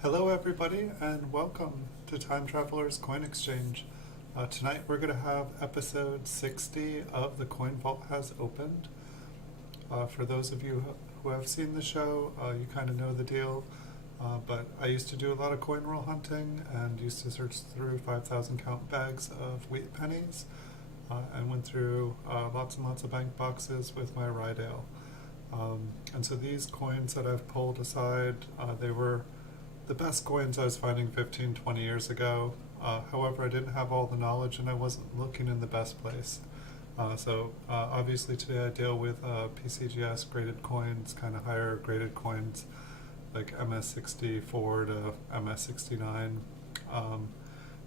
Hello everybody and welcome to Time Traveler's Coin Exchange. Tonight we're going to have episode 60 of The Coin Vault Has Opened. For those of you who have seen the show, you kind of know the deal, but I used to do a lot of coin roll hunting and used to search through 5,000 count bags of wheat pennies and went through lots and lots of bank boxes with my Rydale. And so these coins that I've pulled aside, they were the best coins I was finding 15, 20 years ago. However, I didn't have all the knowledge and I wasn't looking in the best place. So obviously today I deal with PCGS graded coins, kind of higher graded coins like MS64 to MS69.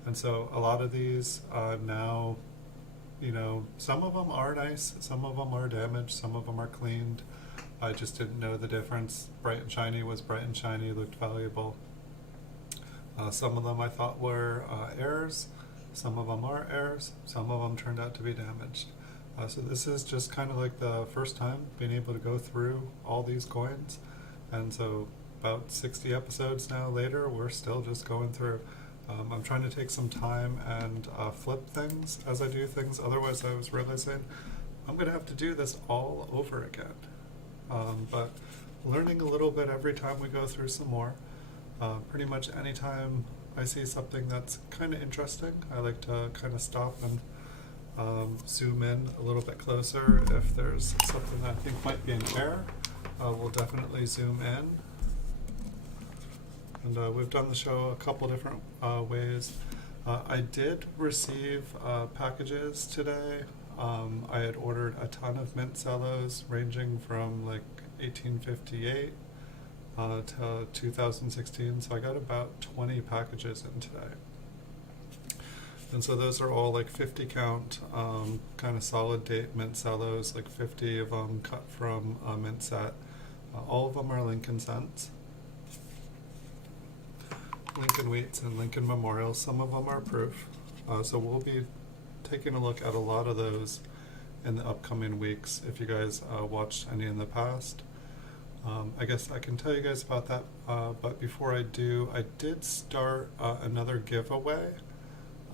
And so a lot of these now, some of them are nice, some of them are damaged, some of them are cleaned. I just didn't know the difference. Bright and shiny was bright and shiny, looked valuable. Some of them I thought were errors, some of them are errors, some of them turned out to be damaged. So this is just kind of like the first time being able to go through all these coins, and so about 60 episodes now later, we're still just going through. I'm trying to take some time and flip things as I do things, otherwise I was realizing I'm going to have to do this all over again. But learning a little bit every time we go through some more. Pretty much anytime I see something that's kind of interesting, I like to kind of stop and zoom in a little bit closer. If there's something that I think might be an error, we'll definitely zoom in. And we've done the show a couple different ways. I did receive packages today. I had ordered a ton of mint cellos ranging from like 1858 to 2016, so I got about 20 packages in today. And so those are all like 50 count, kind of solid date mint cellos, like 50 of them cut from a mint set. All of them are Lincoln cents, Lincoln wheats, and Lincoln memorials. Some of them are proof. So we'll be taking a look at a lot of those in the upcoming weeks. If you guys watched any in the past, I guess I can tell you guys about that, but before I do, I did start another giveaway,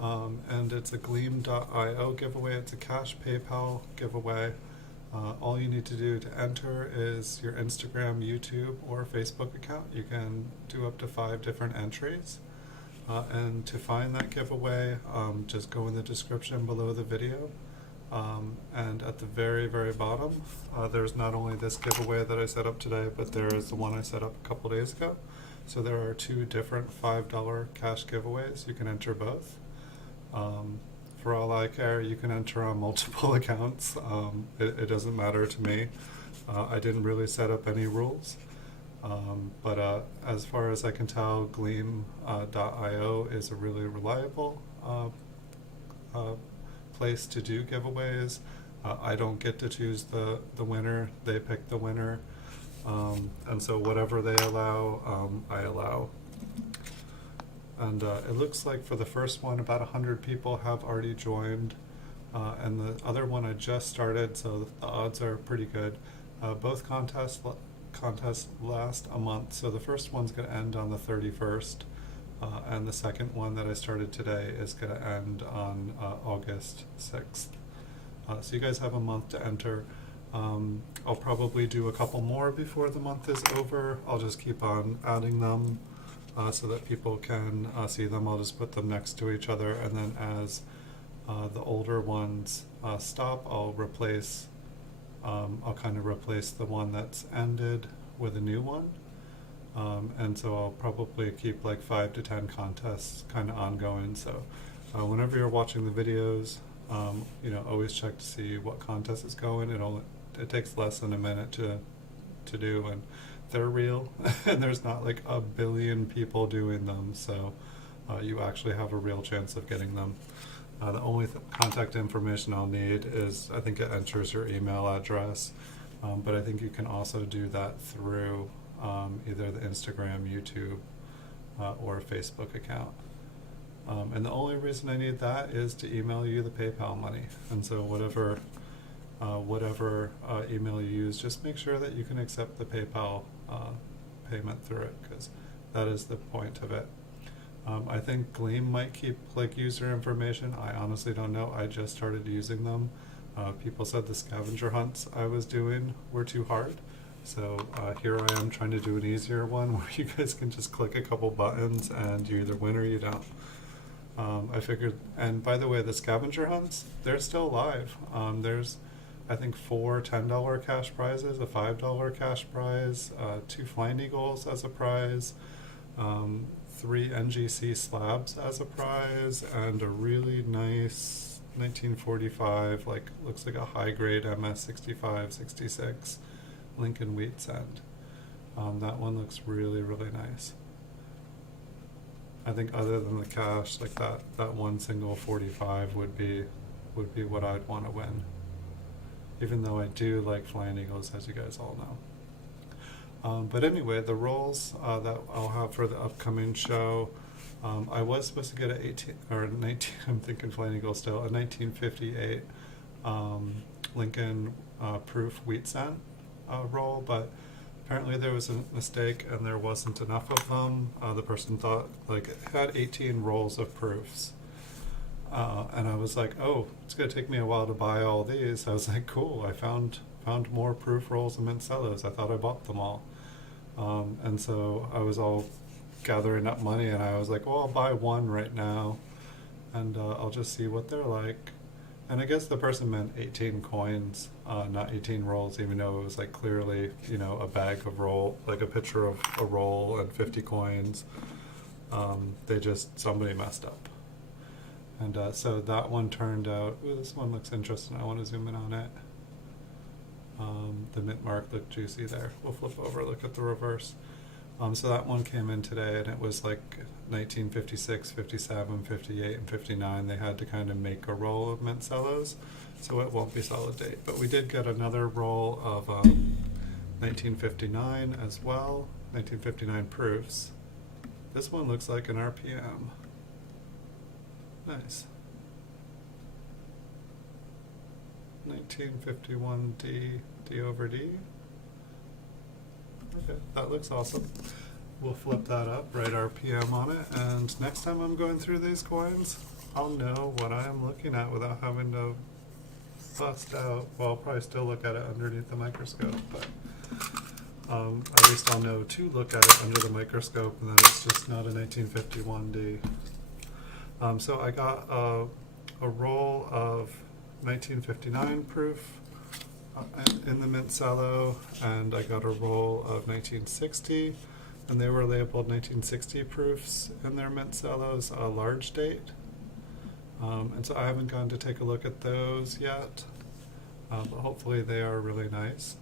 and it's a gleam.io giveaway. It's a cash PayPal giveaway. All you need to do to enter is your Instagram, YouTube, or Facebook account. You can do up to 5 different entries. And to find that giveaway, just go in the description below the video. And at the very, very bottom, there's not only this giveaway that I set up today, but there is the one I set up a couple days ago. So there are 2 different $5 cash giveaways. You can enter both. For all I care, you can enter on multiple accounts. It doesn't matter to me. I didn't really set up any rules. But as far as I can tell, Gleam.io is a really reliable place to do giveaways. I don't get to choose the winner. They pick the winner. And so whatever they allow, I allow. And it looks like for the first one, about 100 people have already joined. And the other one I just started, so the odds are pretty good. Both contests last a month, so the first one's going to end on the 31st, and the second one that I started today is going to end on August 6th. So you guys have a month to enter. I'll probably do a couple more before the month is over. I'll just keep on adding them so that people can see them. I'll just put them next to each other, and then as the older ones stop, I'll kind of replace the one that's ended with a new one. And so I'll probably keep like 5 to 10 contests kind of ongoing. So whenever you're watching the videos, always check to see what contest is going. It takes less than a minute to do, and they're real, and there's not like a billion people doing them, so you actually have a real chance of getting them. The only contact information I'll need is, I think it enters your email address, but I think you can also do that through either the Instagram, YouTube, or Facebook account. And the only reason I need that is to email you the PayPal money. And so whatever email you use, just make sure that you can accept the PayPal payment through it, because That is the point of it. I think Gleam might keep like user information. I honestly don't know. I just started using them. People said the scavenger hunts I was doing were too hard. So here I am trying to do an easier one where you guys can just click a couple buttons and you either win or you don't. I figured, and by the way, the scavenger hunts, they're still live. There's, I think, 4 $10 cash prizes, a $5 cash prize, 2 Flying Eagles as a prize, 3 NGC slabs as a prize, and a really nice 1945, like, looks like a high grade MS 65, 66 Lincoln Wheat Cent. That one looks really, really nice. I think other than the cash, like that one single 45 would be what I'd want to win. Even though I do like Flying Eagles, as you guys all know. But anyway, the rolls that I'll have for the upcoming show, I was supposed to get a 18 or 19. I'm thinking Flying Eagle still, a 1958 Lincoln proof wheat cent roll, but apparently there was a mistake and there wasn't enough of them. The person thought like it had 18 rolls of proofs. And I was like, oh, it's going to take me a while to buy all these. I was like, cool, I found more proof rolls and Mancellos. I thought I bought them all. And so I was all gathering up money and I was like, well, I'll buy one right now and I'll just see what they're like. And I guess the person meant 18 coins, not 18 rolls, even though it was like clearly, you know, a bag of roll, like a picture of a roll and 50 coins. Somebody messed up. And so that one turned out, ooh, this one looks interesting. I want to zoom in on it. The mint mark looked juicy there. We'll flip over, look at the reverse. So that one came in today and it was like 1956, 57, 58, and 59. They had to kind of make a roll of Mancellos, so it won't be solid date. But we did get another roll of 1959 as well, 1959 proofs. This one looks like an RPM. Nice. 1951 D over D. Okay, that looks awesome. We'll flip that up, write RPM on it, and next time I'm going through these coins, I'll know what I am looking at without having to bust out. Well, I'll probably still look at it underneath the microscope, but at least I'll know to look at it under the microscope and that it's just not a 1951D. So I got a roll of 1959 proof in the Mancello, and I got a roll of 1960, and they were labeled 1960 proofs in their Mancellos, a large date. And so I haven't gone to take a look at those yet, but hopefully they are really nice.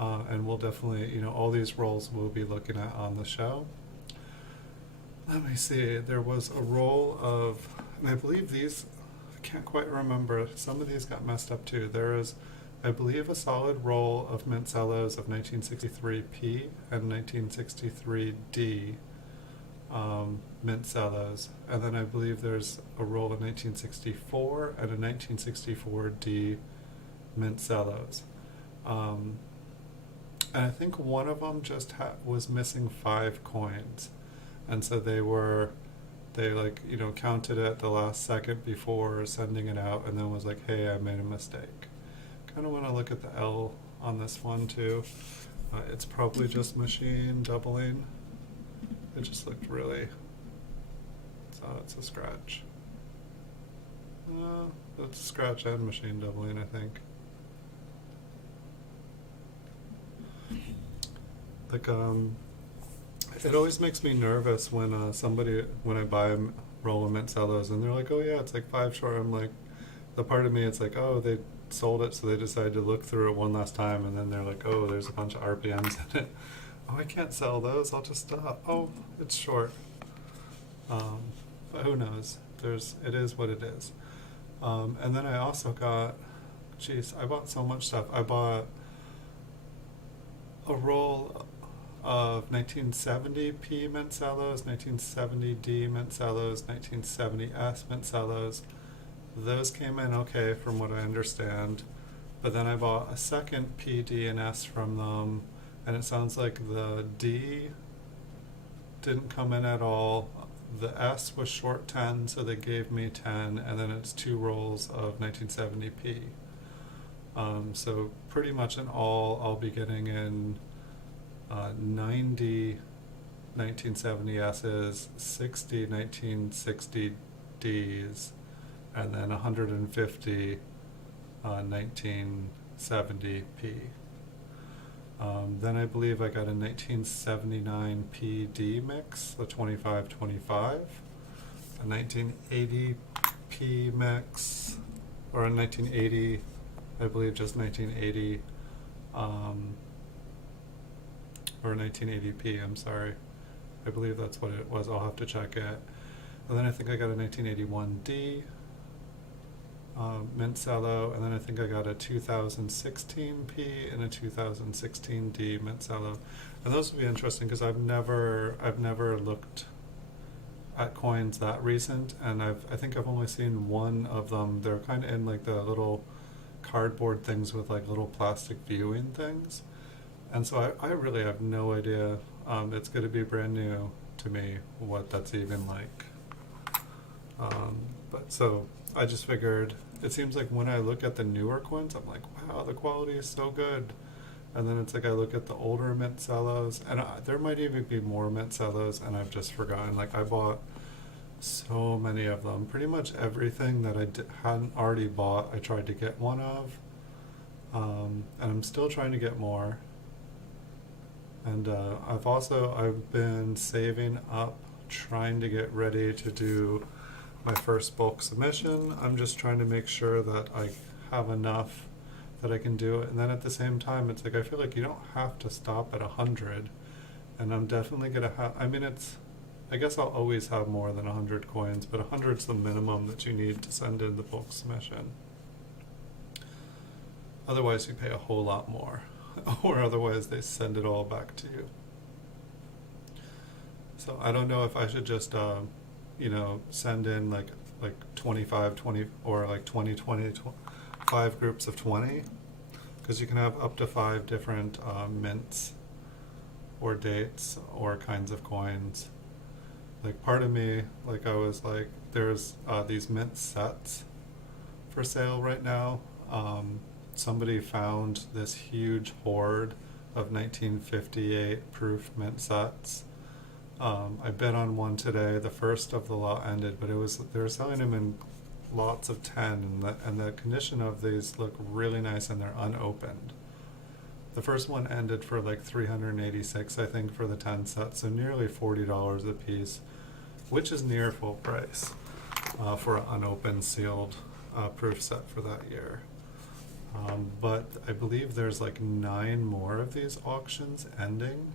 And we'll definitely, you know, all these rolls we'll be looking at on the show. Let me see, there was a roll of, and I believe these, I can't quite remember, some of these got messed up too. There is, I believe, a solid roll of Mancellos of 1963P and 1963D Mancellos, and then I believe there's a roll of 1964 and a 1964D Mancellos. And I think one of them just was missing 5 coins. And so they like, you know, counted it at the last second before sending it out and then was like, hey, I made a mistake. Kind of want to look at the L on this one too. It's probably just machine doubling. It just looked really, so it's a scratch. It's a scratch and machine doubling, I think. Like, it always makes me nervous when when I buy a roll of Mancellos and they're like, oh yeah, it's like 5 short. I'm like, the part of me, it's like, oh, they sold it, so they decided to look through it one last time, and then they're like, oh, there's a bunch of RPMs in it. Oh, I can't sell those, I'll just stop. Oh, it's short. But who knows? It is what it is. And then I also got, I bought so much stuff. I bought a roll of 1970P Mancellos, 1970D Mancellos, 1970S Mancellos. Those came in okay from what I understand, but then I bought a second P, D, and S from them, and it sounds like the D didn't come in at all. The S was short 10, so they gave me 10, and then it's 2 rolls of 1970p. So pretty much in all, I'll be getting in 90 1970S's, 60 1960Ds, and then 150 1970p. Then I believe I got a 1979 PD mix, the 2525, a 1980p mix, or a 1980, I believe just 1980, or 1980p, I'm sorry. I believe that's what it was. I'll have to check it. And then I think I got a 1981D mint cello, and then I think I got a 2016p and a 2016D mint cello. And those would be interesting because I've never looked at coins that recent, and I think I've only seen one of them. They're kind of in like the little cardboard things with like little plastic viewing things. And so I really have no idea. It's going to be brand new to me what that's even like. But so I just figured, it seems like when I look at the newer coins, I'm like, wow, the quality is so good. And then it's like I look at the older mint cellos, and there might even be more mint cellos, and I've just forgotten. Like I bought so many of them. Pretty much everything that I hadn't already bought, I tried to get one of. And I'm still trying to get more. And I've been saving up, trying to get ready to do my first bulk submission. I'm just trying to make sure that I have enough that I can do it. And then at the same time, it's like I feel like you don't have to stop at 100. And I'm definitely gonna have. I mean, I guess I'll always have more than 100 coins, but 100 is the minimum that you need to send in the bulk submission. Otherwise, you pay a whole lot more. Or otherwise they send it all back to you. So I don't know if I should just send in like 25, 20, or like 20, 5 groups of 20, because you can have up to 5 different mints or dates or kinds of coins. Like part of me, like I was like, there's these mint sets for sale right now. Somebody found this huge hoard of 1958 proof mint sets. I bid on one today. The first of the lot ended, but they were selling them in lots of 10, and the condition of these look really nice, and they're unopened. The first one ended for like $386, I think, for the 10 sets, so nearly $40 a piece, which is near full price for an unopened, sealed proof set for that year. But I believe there's like 9 more of these auctions ending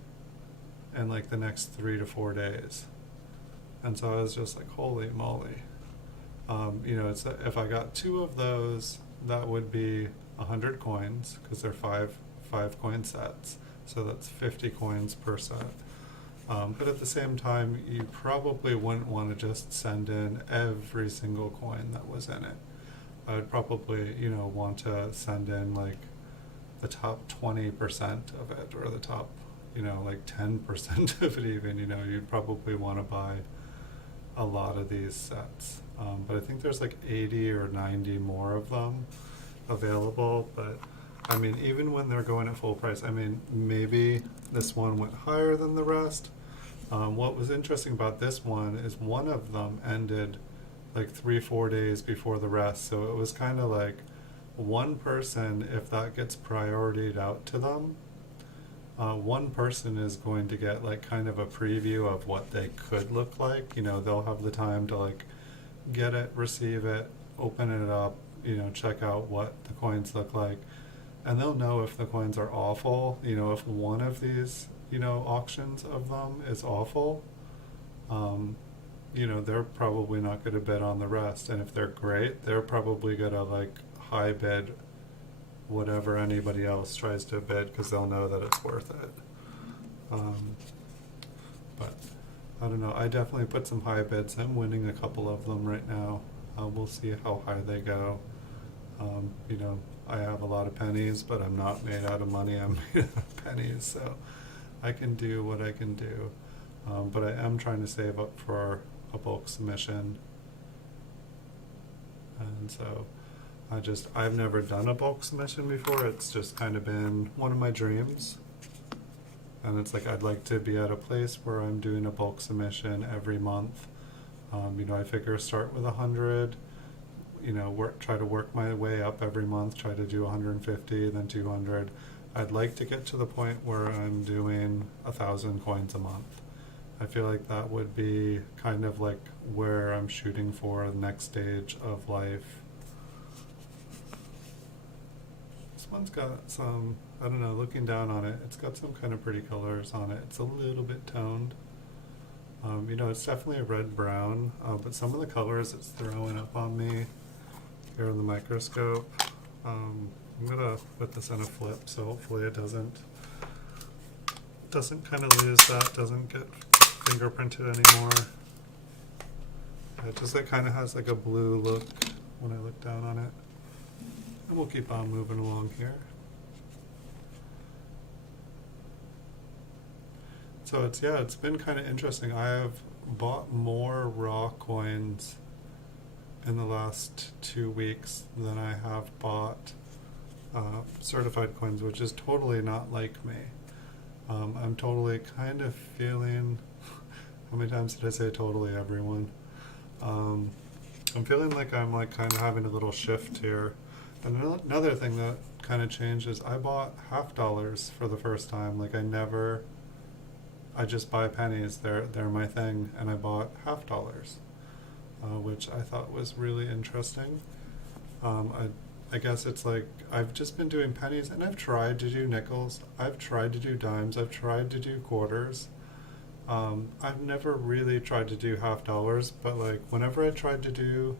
in like the next 3 to 4 days. And so I was just like, holy moly. It's if I got 2 of those, that would be 100 coins, because they're 5 coin sets. So that's 50 coins per set. But at the same time, you probably wouldn't want to just send in every single coin that was in it. I would probably, want to send in like the top 20% of it, or the top, like 10% of it even. You'd probably want to buy a lot of these sets. But I think there's like 80 or 90 more of them available. But I mean, even when they're going at full price, I mean, maybe this one went higher than the rest. What was interesting about this one is one of them ended like 3-4 days before the rest, so it was kind of like one person, if that gets priorityed out to them, one person is going to get like kind of a preview of what they could look like. They'll have the time to like get it, receive it, open it up, check out what the coins look like, and they'll know if the coins are awful. If one of these auctions of them is awful, they're probably not going to bid on the rest. And if they're great, they're probably going to like high bid whatever anybody else tries to bid, because they'll know that it's worth it. But I don't know. I definitely put some high bids. I'm winning a couple of them right now. We'll see how high they go. I have a lot of pennies, but I'm not made out of money. I'm made out of pennies, so I can do what I can do. but I am trying to save up for a bulk submission. And so I've never done a bulk submission before. It's just kind of been one of my dreams. And it's like I'd like to be at a place where I'm doing a bulk submission every month. I figure start with 100, try to work my way up every month, try to do 150, then 200. I'd like to get to the point where I'm doing 1,000 coins a month. I feel like that would be kind of like where I'm shooting for the next stage of life. This one's got some, I don't know, looking down on it, it's got some kind of pretty colors on it. It's a little bit toned. It's definitely a red-brown, but some of the colors it's throwing up on me here in the microscope. I'm gonna put this in a flip, so hopefully it doesn't kind of lose that, doesn't get fingerprinted anymore. It kind of has like a blue look when I look down on it. And we'll keep on moving along here. So it's been kind of interesting. I have bought more raw coins in the last 2 weeks than I have bought certified coins, which is totally not like me. I'm totally kind of feeling, how many times did I say totally, everyone? I'm feeling like I'm like kind of having a little shift here. And another thing that kind of changed is I bought $half for the first time. Like I just buy pennies, they're my thing, and I bought $half, which I thought was really interesting. I guess it's like I've just been doing pennies, and I've tried to do nickels, I've tried to do dimes, I've tried to do quarters. I've never really tried to do $half, but like whenever I tried to do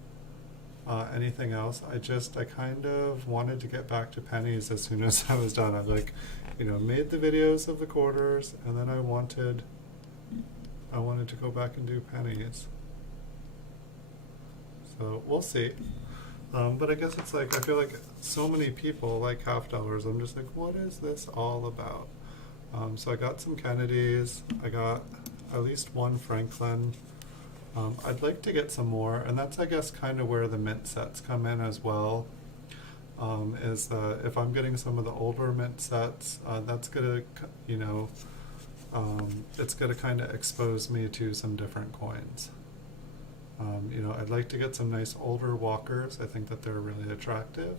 anything else, I kind of wanted to get back to pennies as soon as I was done. I made the videos of the quarters, and then I wanted to go back and do pennies. So we'll see. But I guess it's like I feel like so many people like $half. I'm just like, what is this all about? So I got some Kennedys. I got at least one Franklin. I'd like to get some more, and that's I guess kind of where the mint sets come in as well. Is that if I'm getting some of the older mint sets, that's gonna, it's gonna kind of expose me to some different coins. I'd like to get some nice older walkers. I think that they're really attractive.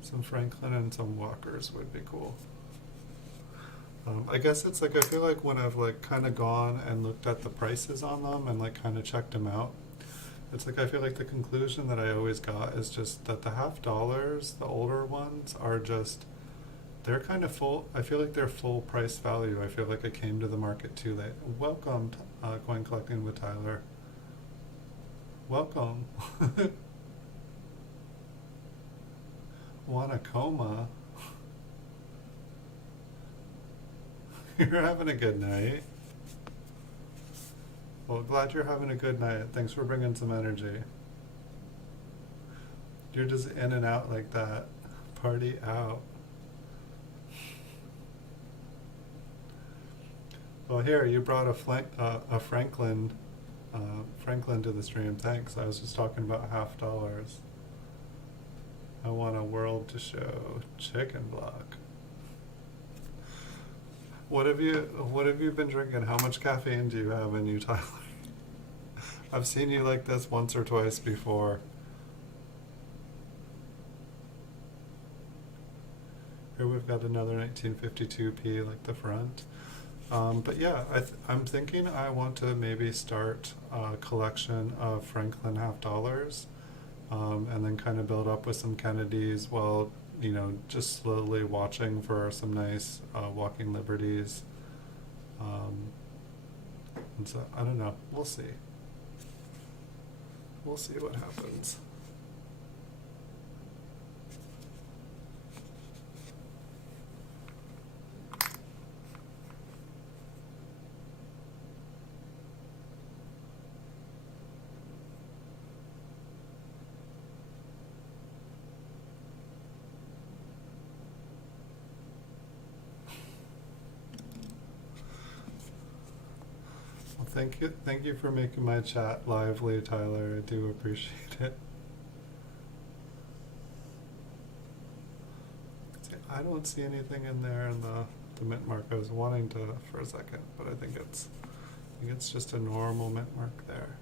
Some Franklin and some walkers would be cool. I guess it's like I feel like when I've like kind of gone and looked at the prices on them and like kind of checked them out, it's like I feel like the conclusion that I always got is just that the $half, the older ones, are just, they're kind of full. I feel like they're full price value. I feel like I came to the market too late. Welcome, Coin Collecting with Tyler. Welcome. Wanacoma. You're having a good night. Well, glad you're having a good night. Thanks for bringing some energy. You're just in and out like that. Party out. Well, here, you brought a Franklin to the stream. Thanks. I was just talking about $half. I want a world to show. Chicken block. What have you been drinking? How much caffeine do you have in you, Tyler? I've seen you like this once or twice before. Here we've got another 1952p, like the front. But yeah, I'm thinking I want to maybe start a collection of Franklin $half, and then kind of build up with some Kennedys while, just slowly watching for some nice walking liberties. And so, I don't know. We'll see. We'll see what happens. Thank you for making my chat lively, Tyler. I do appreciate it. See, I don't see anything in there in the mint mark. I was wanting to for a second, but I think it's just a normal mint mark there.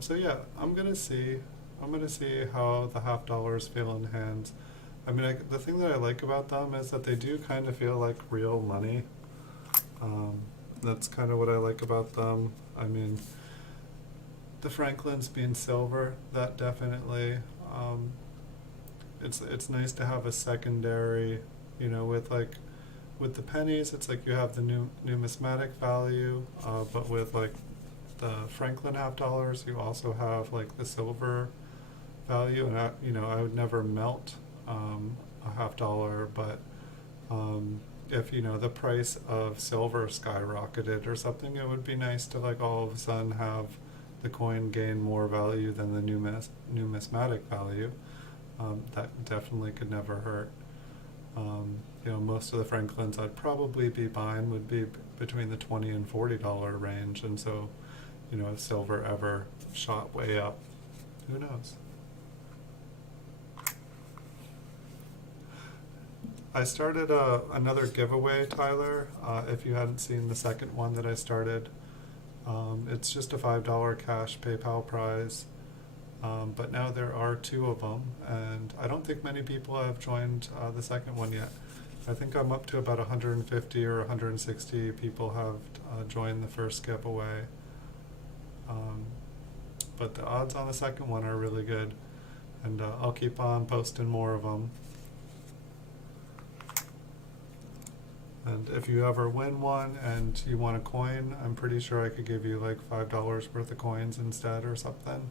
So yeah, I'm gonna see how the half dollars feel in hands. I mean, the thing that I like about them is that they do kind of feel like real money. That's kind of what I like about them. I mean, the Franklins being silver, that definitely, it's nice to have a secondary, with the pennies, it's like you have the numismatic value, but with like the Franklin half dollars, you also have like the silver value, and I would never melt a half dollar, but if the price of silver skyrocketed or something, it would be nice to like all of a sudden have the coin gain more value than the numismatic value. That definitely could never hurt. Most of the Franklins I'd probably be buying would be between the $20 and $40 range, and so if silver ever shot way up, who knows? I started another giveaway, Tyler, if you hadn't seen the second one that I started. It's just a $5 cash PayPal prize, but now there are 2 of them, and I don't think many people have joined the second one yet. I think I'm up to about 150 or 160 people have joined the first giveaway. But the odds on the second one are really good, and I'll keep on posting more of them. And if you ever win one and you want a coin, I'm pretty sure I could give you like $5 worth of coins instead or something.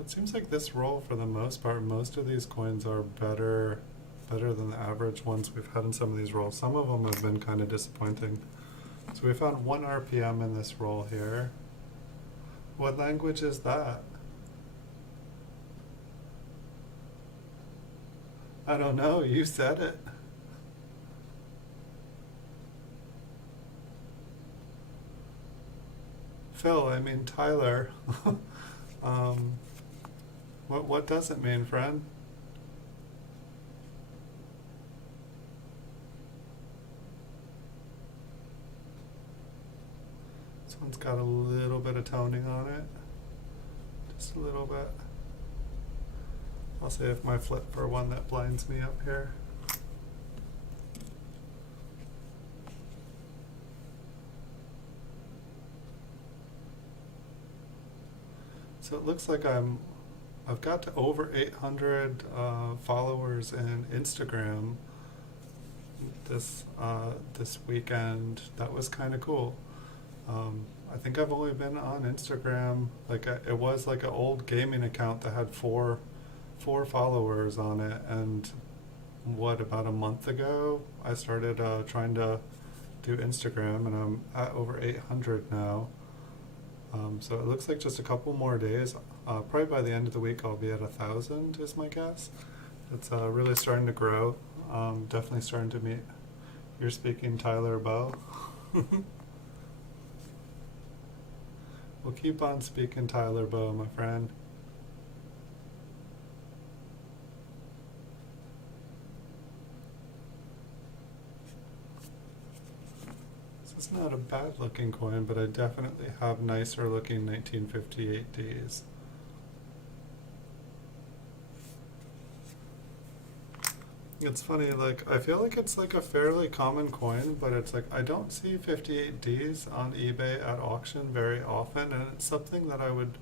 It seems like this roll, for the most part, most of these coins are better than the average ones we've had in some of these rolls. Some of them have been kind of disappointing. So we found 1 RPM in this roll here. What language is that? I don't know, you said it. Phil, I mean Tyler. What does it mean, friend? This one's got a little bit of toning on it. Just a little bit. I'll save my flip for one that blinds me up here. So it looks like I've got to over 800 followers in Instagram this weekend. That was kind of cool. I think I've only been on Instagram, it was like an old gaming account that had four followers on it, and about a month ago I started trying to do Instagram, and I'm at over 800 now. So it looks like just a couple more days. Probably by the end of the week I'll be at 1,000 is my guess. It's really starting to grow. Definitely starting to meet. You're speaking Tyler Bow. We'll keep on speaking Tyler Bow, my friend. This is not a bad looking coin, but I definitely have nicer looking 1958 Ds. It's funny, I feel like it's like a fairly common coin, but it's like I don't see 58Ds on eBay at auction very often, and it's something that I would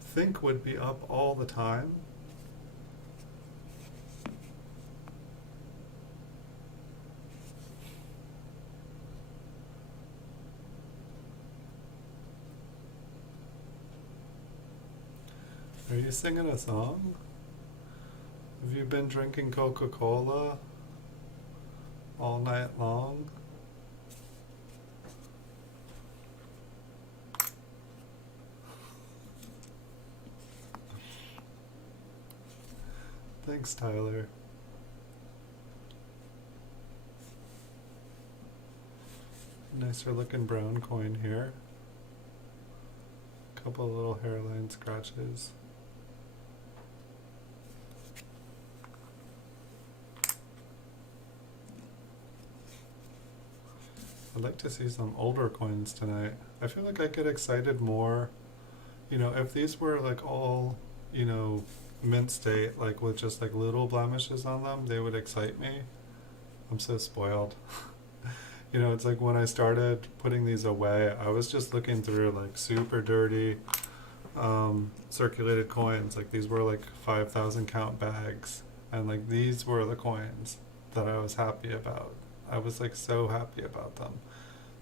think would be up all the time. Are you singing a song? Have you been drinking Coca-Cola all night long? Thanks, Tyler. Nicer looking brown coin here. Couple little hairline scratches. I'd like to see some older coins tonight. I feel like I get excited more, you know, if these were like all, you know, mint state, like with just like little blemishes on them, they would excite me. I'm so spoiled. You know, it's like when I started putting these away, I was just looking through like super dirty circulated coins. Like these were like 5,000 count bags, and like these were the coins that I was happy about. I was like so happy about them.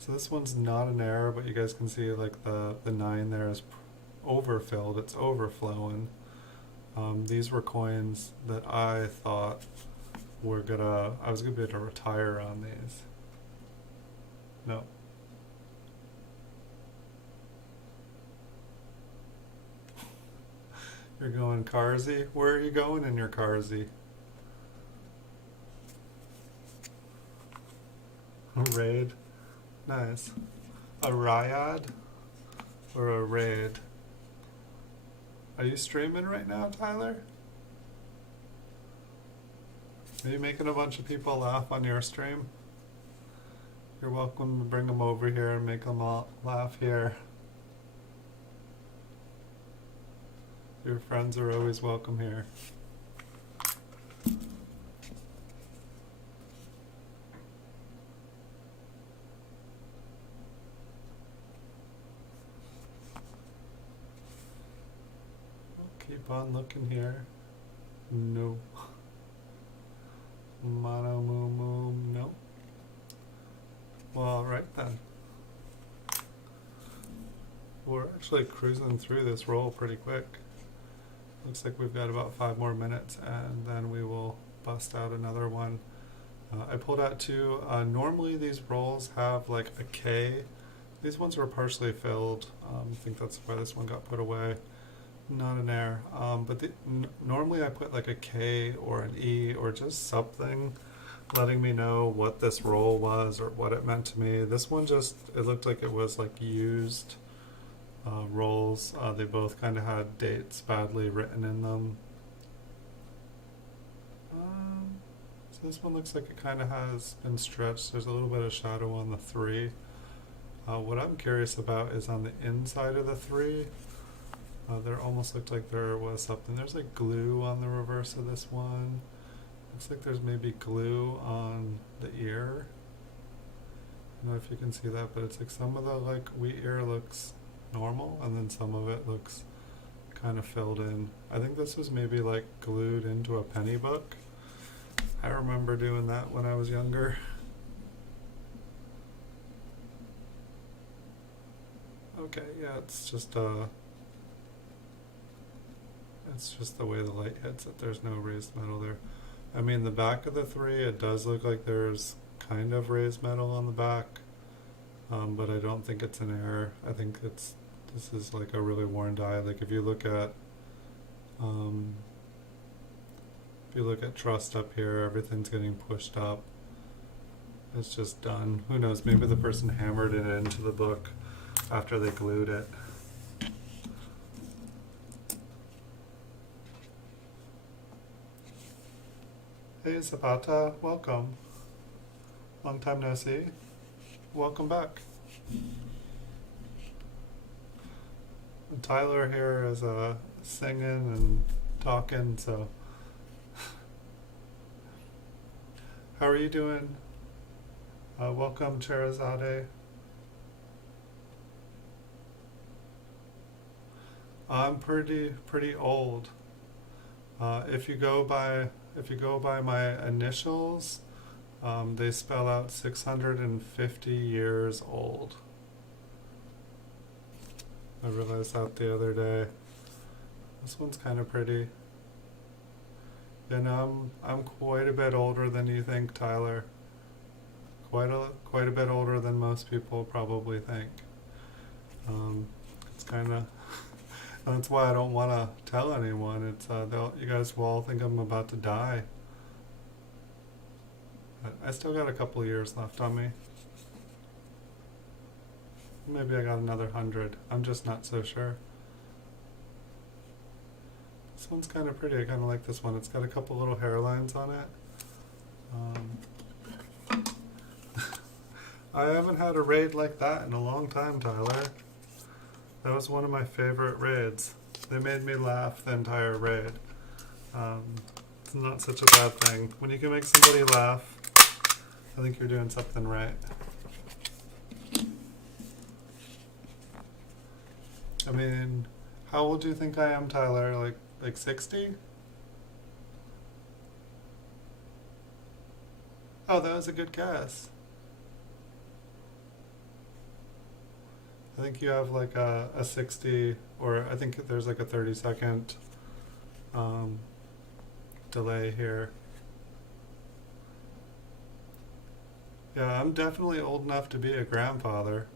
So this one's not an error, but you guys can see like the 9 there is overfilled. It's overflowing. These were coins that I thought I was gonna be able to retire on these. No. You're going Carsy? Where are you going in your Carsy? A raid? Nice. A Ryad? Or a raid? Are you streaming right now, Tyler? Are you making a bunch of people laugh on your stream? You're welcome to bring them over here and make them all laugh here. Your friends are always welcome here. Keep on looking here. No. Mono moo moo, no. Well, right then. We're actually cruising through this roll pretty quick. Looks like we've got about 5 more minutes and then we will bust out another one. I pulled out 2. Normally these rolls have like a K. These ones were partially filled. I think that's why this one got put away. Not an error. But normally I put like a K or an E or just something letting me know what this roll was or what it meant to me. This one just, it looked like it was like used rolls. They both kind of had dates badly written in them. So this one looks like it kind of has been stretched. There's a little bit of shadow on the 3. What I'm curious about is on the inside of the 3. There almost looked like there was something. There's like glue on the reverse of this one. Looks like there's maybe glue on the ear. I don't know if you can see that, but it's like some of the like wheat ear looks normal and then some of it looks kind of filled in. I think this was maybe like glued into a penny book. I remember doing that when I was younger. Okay, yeah, it's just the way the light hits it. There's no raised metal there. I mean, the back of the 3, it does look like there's kind of raised metal on the back, but I don't think it's an error. I think this is like a really worn die. Like if you look at trust up here, everything's getting pushed up. It's just done. Who knows? Maybe the person hammered it into the book after they glued it. Hey Zapata, welcome. Long time no see. Welcome back. And Tyler here is singing and talking, so how are you doing? Welcome, Cherazade. I'm pretty old. If you go by my initials, they spell out 650 years old. I realized that the other day. This one's kind of pretty. You know, I'm quite a bit older than you think, Tyler. Quite a bit older than most people probably think. It's kind of That's why I don't want to tell anyone. It's you guys will all think I'm about to die. But I still got a couple years left on me. Maybe I got another 100. I'm just not so sure. This one's kind of pretty. I kind of like this one. It's got a couple little hairlines on it. I haven't had a raid like that in a long time, Tyler. That was one of my favorite raids. They made me laugh the entire raid. It's not such a bad thing. When you can make somebody laugh, I think you're doing something right. I mean, how old do you think I am, Tyler? Like 60? Oh, that was a good guess. I think you have like a 60, or I think there's like a 30-second um, delay here. Yeah, I'm definitely old enough to be a grandfather.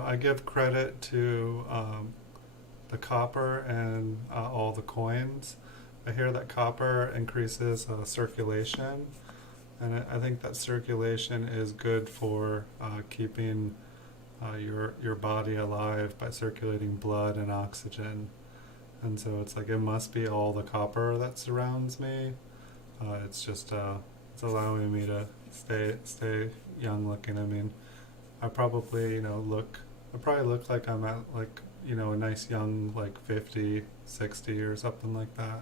I give credit to the copper and all the coins. I hear that copper increases circulation, and I think that circulation is good for keeping your body alive by circulating blood and oxygen. And so it's like it must be all the copper that surrounds me. It's just it's allowing me to stay young looking. I mean, I probably I probably look like I'm at like a nice young like 50, 60 or something like that,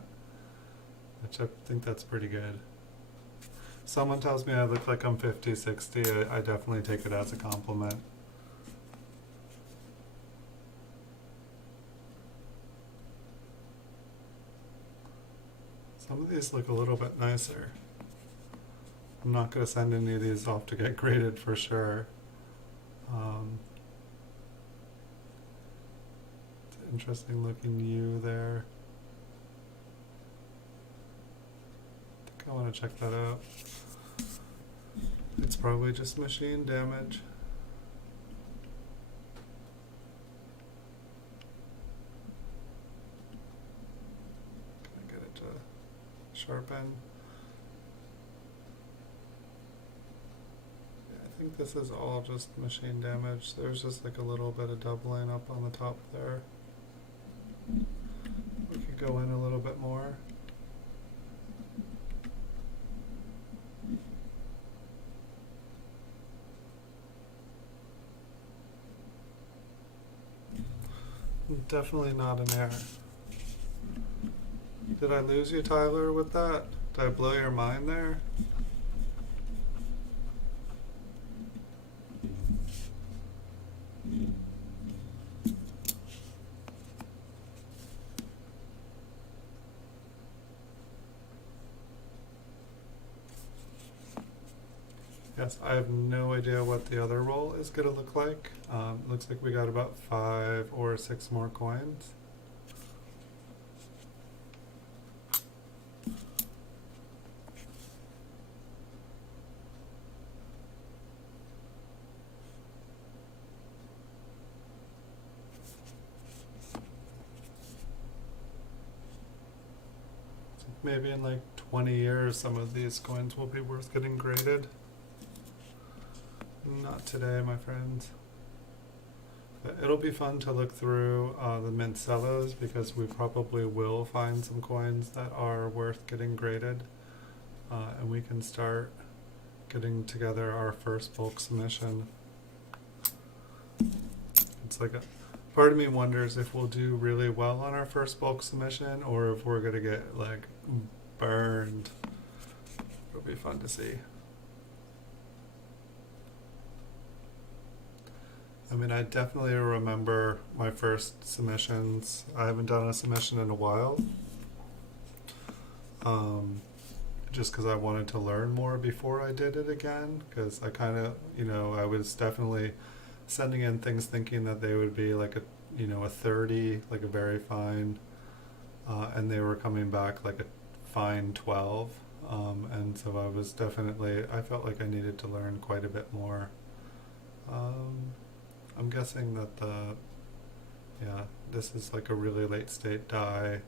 which I think that's pretty good. Someone tells me I look like I'm 50, 60, I definitely take it as a compliment. Some of these look a little bit nicer. I'm not going to send any of these off to get graded for sure. It's an interesting looking U there. I think I want to check that out. It's probably just machine damage. Can I get it to sharpen? I think this is all just machine damage. There's just like a little bit of doubling up on the top there. We could go in a little bit more. Definitely not an error. Did I lose you, Tyler, with that? Did I blow your mind there? Yes, I have no idea what the other roll is going to look like. Looks like we got about 5 or 6 more coins. So maybe in like 20 years some of these coins will be worth getting graded. Not today, my friends. But it'll be fun to look through the Mincellos because we probably will find some coins that are worth getting graded. And we can start getting together our first bulk submission. It's like part of me wonders if we'll do really well on our first bulk submission or if we're gonna get like burned. It'll be fun to see. I mean, I definitely remember my first submissions. I haven't done a submission in a while. Just because I wanted to learn more before I did it again. Because I kind of, I was definitely sending in things thinking that they would be like a 30, like a very fine, and they were coming back like a fine 12. and so I felt like I needed to learn quite a bit more. I'm guessing that this is like a really late state die.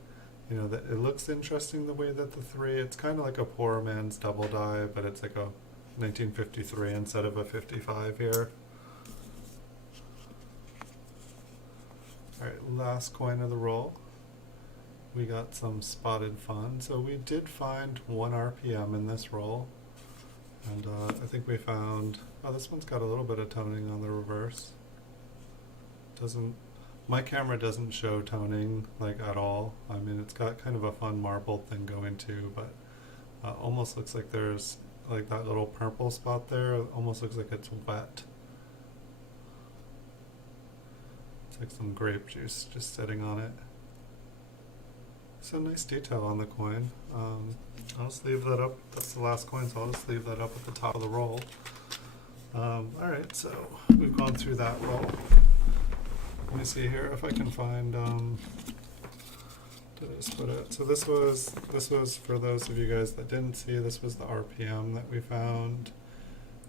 That it looks interesting the way that the 3, it's kind of like a poor man's double die, but it's like a 1953 instead of a 55 here. Alright, last coin of the roll. We got some spotted fun. So we did find 1 RPM in this roll. And I think we found, this one's got a little bit of toning on the reverse. My camera doesn't show toning like at all. I mean, it's got kind of a fun marbled thing going too, but almost looks like there's like that little purple spot there. Almost looks like it's wet. It's like some grape juice just sitting on it. So nice detail on the coin. I'll just leave that up. That's the last coin, so I'll just leave that up at the top of the roll. Alright, so we've gone through that roll. Let me see here if I can find, did I split it? So this was, for those of you guys that didn't see, this was the RPM that we found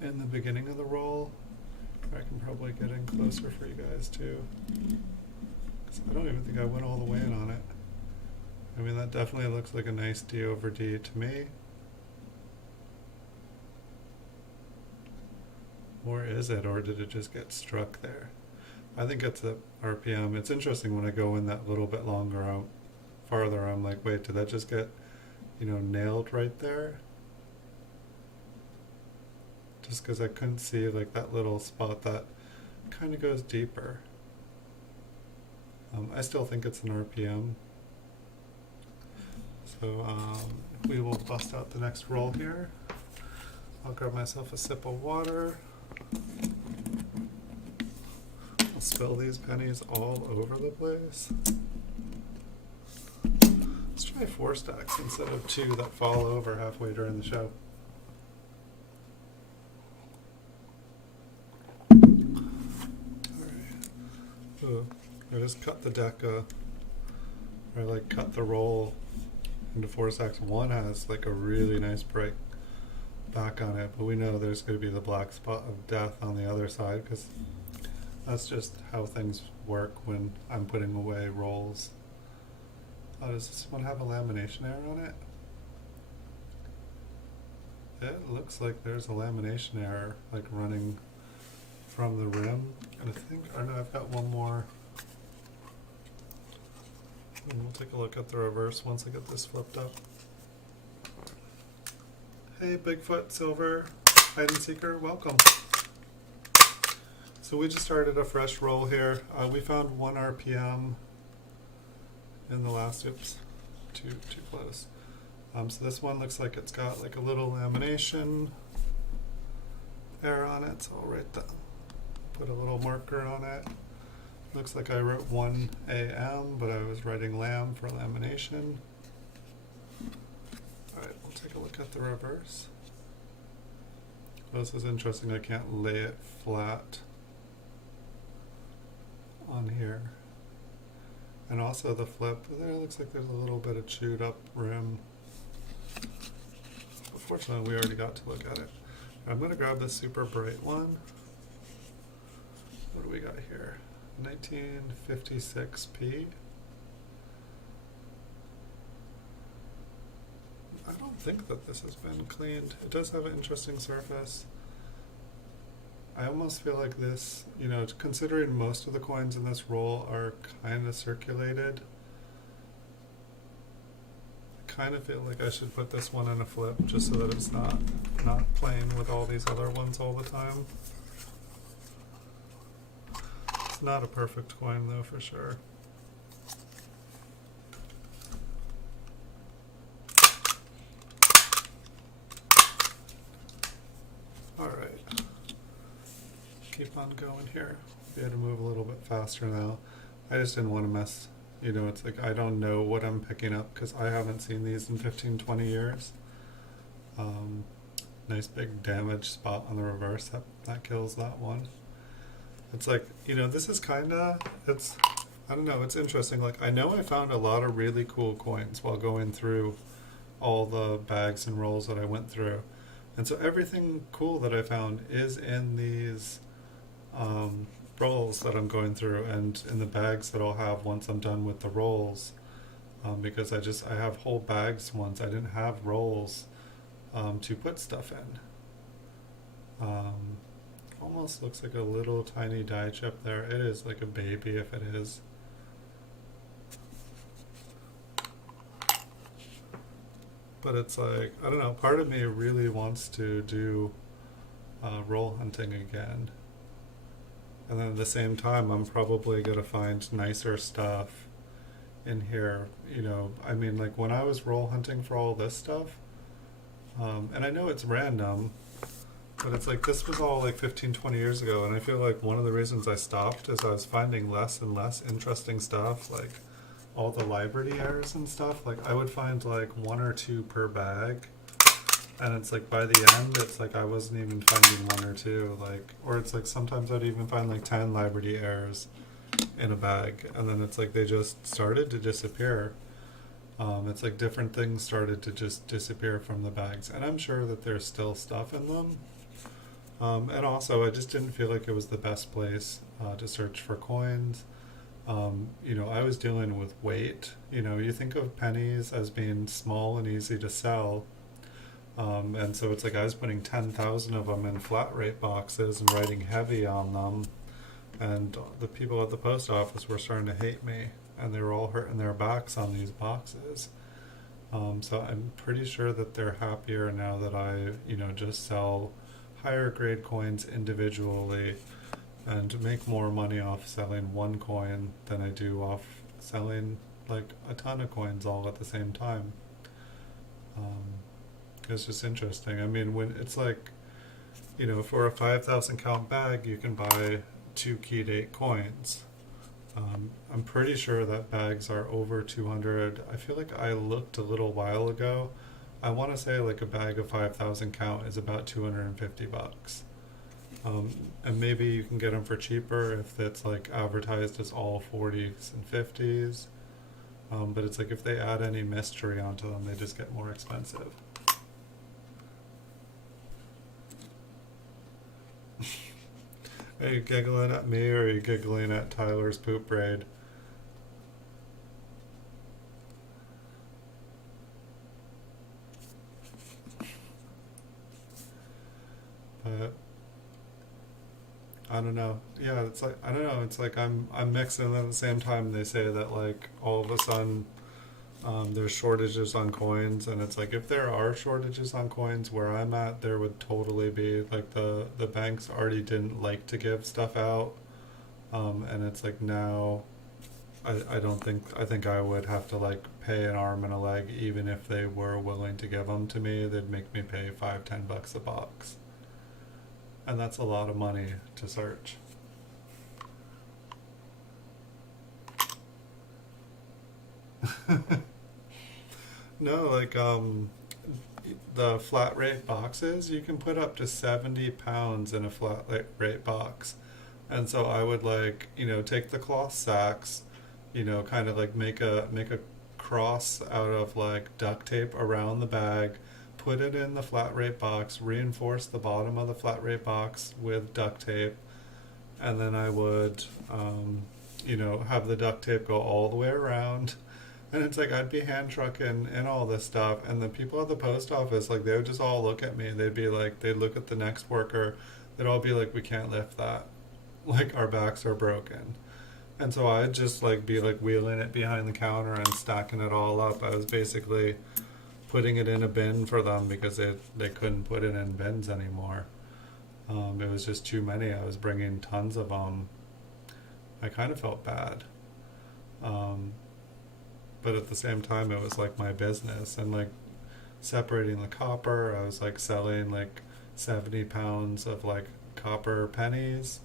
in the beginning of the roll. I can probably get in closer for you guys too. 'Cause I don't even think I went all the way in on it. I mean, that definitely looks like a nice D over D to me. Or is it, or did it just get struck there? I think it's a RPM. It's interesting when I go in that little bit farther, I'm like, wait, did that just get, nailed right there? Just because I couldn't see like that little spot that kind of goes deeper. I still think it's an RPM. So we will bust out the next roll here. I'll grab myself a sip of water. I'll spill these pennies all over the place. Let's try 4 stacks instead of 2 that fall over halfway during the show. Alright. I just cut the deck, cut the roll into 4 stacks. One has like a really nice bright back on it, but we know there's going to be the black spot of death on the other side because that's just how things work when I'm putting away rolls. Does this one have a lamination error on it? It looks like there's a lamination error like running from the rim, and I know I've got one more. And we'll take a look at the reverse once I get this flipped up. Hey Bigfoot Silver Hide and Seeker, welcome. So we just started a fresh roll here. We found 1 RPM in the last, oops, too close. So this one looks like it's got like a little lamination error on it, so I'll write that. Put a little marker on it. Looks like I wrote 1 AM, but I was writing lamb for lamination. Alright, we'll take a look at the reverse. This is interesting, I can't lay it flat on here. And also the flip, there looks like there's a little bit of chewed up rim. But fortunately, we already got to look at it. I'm going to grab this super bright one. What do we got here? 1956p. I don't think that this has been cleaned. It does have an interesting surface. I almost feel like this, considering most of the coins in this roll are kind of circulated, I kind of feel like I should put this one in a flip just so that it's not playing with all these other ones all the time. It's not a perfect coin though, for sure. Alright. Keep on going here. Be able to move a little bit faster now. I just didn't want to mess, it's like I don't know what I'm picking up because I haven't seen these in 15-20 years. Nice big damage spot on the reverse, that kills that one. It's like, this is I don't know, it's interesting. Like, I know I found a lot of really cool coins while going through all the bags and rolls that I went through. And so everything cool that I found is in these um, rolls that I'm going through and in the bags that I'll have once I'm done with the rolls. Because I have whole bags once. I didn't have rolls to put stuff in. Um, Almost looks like a little tiny die chip there. It is like a baby if it is. But it's like, I don't know, part of me really wants to do roll hunting again. And then at the same time, I'm probably going to find nicer stuff in here. You know, I mean, like when I was roll hunting for all this stuff, and I know it's random, but it's like this was all like 15, 20 years ago. And I feel like one of the reasons I stopped is I was finding less and less interesting stuff, like all the library errors and stuff. Like I would find like one or two per bag. And it's like by the end, it's like I wasn't even finding one or two. Like, or it's like sometimes I'd even find like 10 library errors in a bag. And then it's like they just started to disappear. It's like different things started to just disappear from the bags. And I'm sure that there's still stuff in them. And also, I just didn't feel like it was the best place to search for coins. You know, I was dealing with weight. You know, you think of pennies as being small and easy to sell. And so it's like I was putting 10,000 of them in flat rate boxes and writing heavy on them. And the people at the post office were starting to hate me. And they were all hurting their backs on these boxes. So I'm pretty sure that they're happier now that I, you know, just sell higher grade coins individually and make more money off selling one coin than I do off selling like a ton of coins all at the same time. It's just interesting. I mean, when it's like, you know, for a 5,000 count bag, you can buy 2 key date coins. I'm pretty sure that bags are over 200. I feel like I looked a little while ago. I want to say like a bag of 5,000 count is about 250 bucks. And maybe you can get them for cheaper if it's like advertised as all 40s and 50s. But it's like if they add any mystery onto them, they just get more expensive. Are you giggling at me or are you giggling at Tyler's poop braid? But I don't know. Yeah, it's like I don't know. It's like I'm mixing, and at the same time they say that like all of a sudden there's shortages on coins, and it's like if there are shortages on coins where I'm at, there would totally be like the banks already didn't like to give stuff out, and it's like now I don't think I think I would have to like pay an arm and a leg even if they were willing to give them to me. They'd make me pay 5-10 bucks a box, and that's a lot of money to search. No, like the flat rate boxes, you can put up to 70 pounds in a rate box. And so I would like, you know, take the cloth sacks, you know, kind of like make a cross out of like duct tape around the bag, put it in the flat rate box, reinforce the bottom of the flat rate box with duct tape, and then I would, you know, have the duct tape go all the way around. And it's like I'd be hand trucking and all this stuff, and the people at the post office, like they would just all look at me. They'd be like, they'd look at the next worker. They'd all be like, "We can't lift that. Like our backs are broken." And so I'd just like be like wheeling it behind the counter and stacking it all up. I was basically putting it in a bin for them because they couldn't put it in bins anymore. It was just too many. I was bringing tons of them. I kind of felt bad. Um, but at the same time, it was like my business. And like separating the copper, I was like selling like 70 pounds of like copper pennies.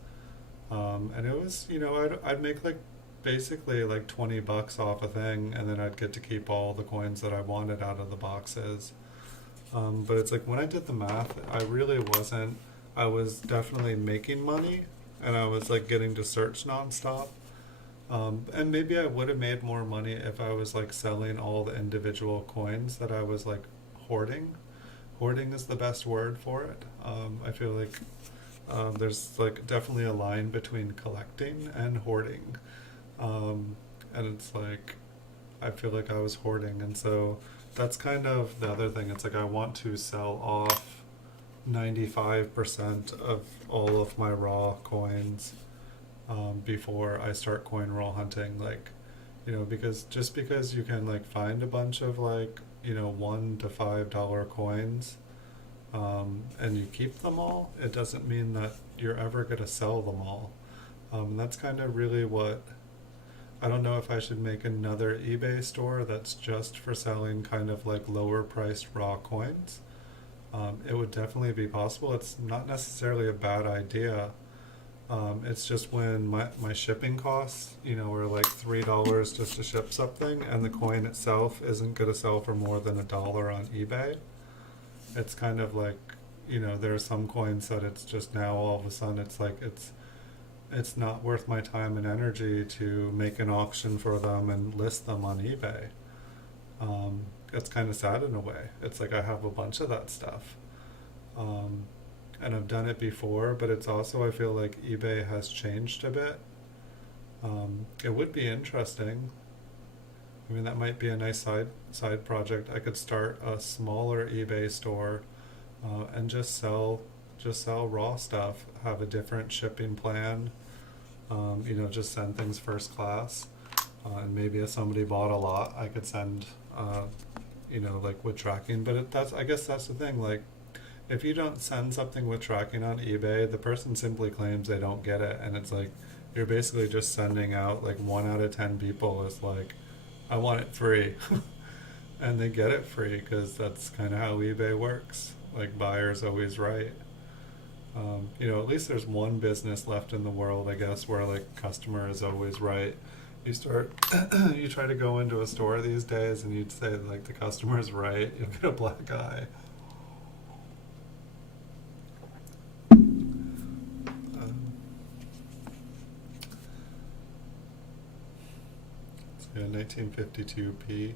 And it was, you know, I'd make like basically like 20 bucks off a thing, and then I'd get to keep all the coins that I wanted out of the boxes. But it's like when I did the math, I really wasn't, I was definitely making money, and I was like getting to search nonstop. And maybe I would have made more money if I was like selling all the individual coins that I was like hoarding. Hoarding is the best word for it. I feel like there's like definitely a line between collecting and hoarding. And it's like, I feel like I was hoarding. And so that's kind of the other thing. It's like I want to sell off 95% of all of my raw coins before I start coin roll hunting. Like, because just because you can like find a bunch of like, $1 to $5 coins, and you keep them all, it doesn't mean that you're ever going to sell them all. And that's kind of really what I don't know if I should make another eBay store that's just for selling kind of like lower priced raw coins. It would definitely be possible. It's not necessarily a bad idea. It's just when my shipping costs, are like $3 just to ship something, and the coin itself isn't going to sell for more than $1 on eBay. It's kind of like, there are some coins that it's just now all of a sudden it's like it's not worth my time and energy to make an auction for them and list them on eBay. It's kind of sad in a way. It's like I have a bunch of that stuff. And I've done it before, but it's also, I feel like eBay has changed a bit. It would be interesting. I mean, that might be a nice side project. I could start a smaller eBay store and just sell raw stuff. Have a different shipping plan. Just send things first class. And maybe if somebody bought a lot, I could send, like with tracking. But I guess that's the thing. Like, if you don't send something with tracking on eBay, the person simply claims they don't get it, and it's like you're basically just sending out like 1 out of 10 people is like, I want it free, and they get it free because that's kind of how eBay works. Like, buyer's always right. At least there's one business left in the world, I guess, where like customer is always right. You try to go into a store these days and you'd say like the customer is right, you'll get a black eye. Yeah, 1952p.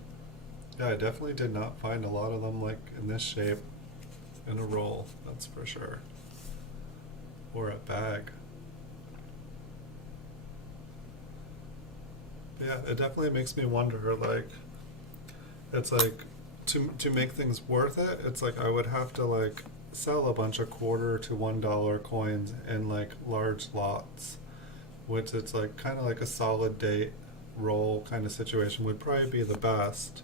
Yeah, I definitely did not find a lot of them like in this shape in a roll, that's for sure. Or a bag. But yeah, it definitely makes me wonder, like, it's like, to make things worth it, it's like I would have to like sell a bunch of quarter to $1 coins in like large lots, which it's like kind of like a solid date roll kind of situation would probably be the best.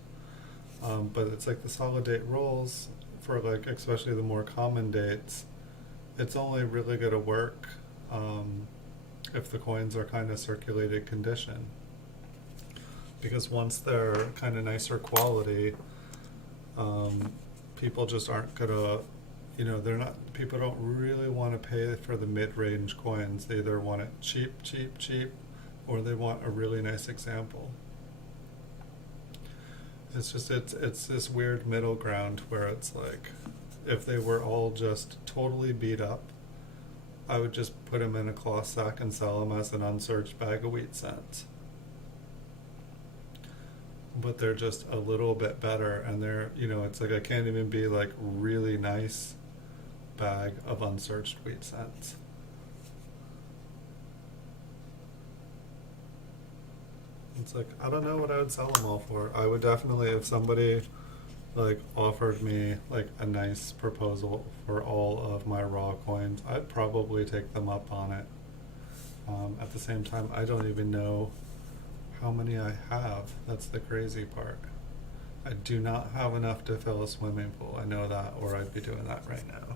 But it's like the solid date rolls for like especially the more common dates, it's only really going to work if the coins are kind of circulated condition, because once they're kind of nicer quality, people just aren't gonna, people don't really want to pay for the mid-range coins. They either want it cheap, or they want a really nice example. It's just, it's this weird middle ground where it's like, if they were all just totally beat up, I would just put them in a cloth sack and sell them as an unsearched bag of wheat cents. But they're just a little bit better, and they're, it's like I can't even be like really nice bag of unsearched wheat cents. It's like, I don't know what I would sell them all for. I would definitely, if somebody like offered me like a nice proposal for all of my raw coins, I'd probably take them up on it. At the same time, I don't even know how many I have. That's the crazy part. I do not have enough to fill a swimming pool. I know that, or I'd be doing that right now.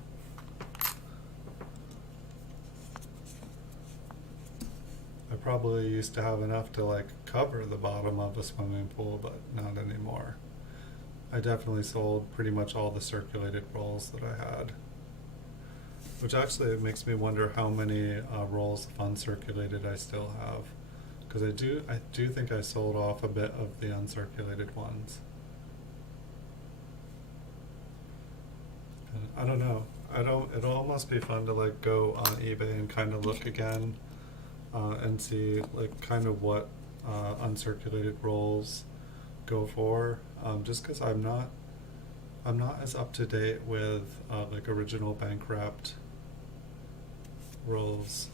I probably used to have enough to like cover the bottom of a swimming pool, but not anymore. I definitely sold pretty much all the circulated rolls that I had, which actually makes me wonder how many rolls of uncirculated I still have, because I do think I sold off a bit of the uncirculated ones. I don't know. It'll almost be fun to like go on eBay and kind of look again and see like kind of what uncirculated rolls go for, just because I'm not as up to date with like original bank wrapped rolls.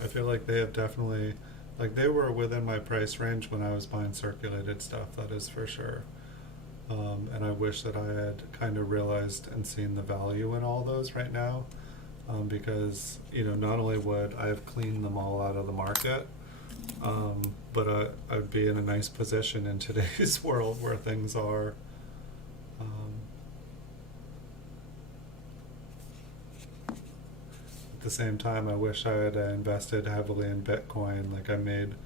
I feel like they have definitely, like they were within my price range when I was buying circulated stuff, that is for sure. And I wish that I had kind of realized and seen the value in all those right now, because not only would I have cleaned them all out of the market, but I'd be in a nice position in today's world where things are. At the same time, I wish I had invested heavily in Bitcoin. Like I made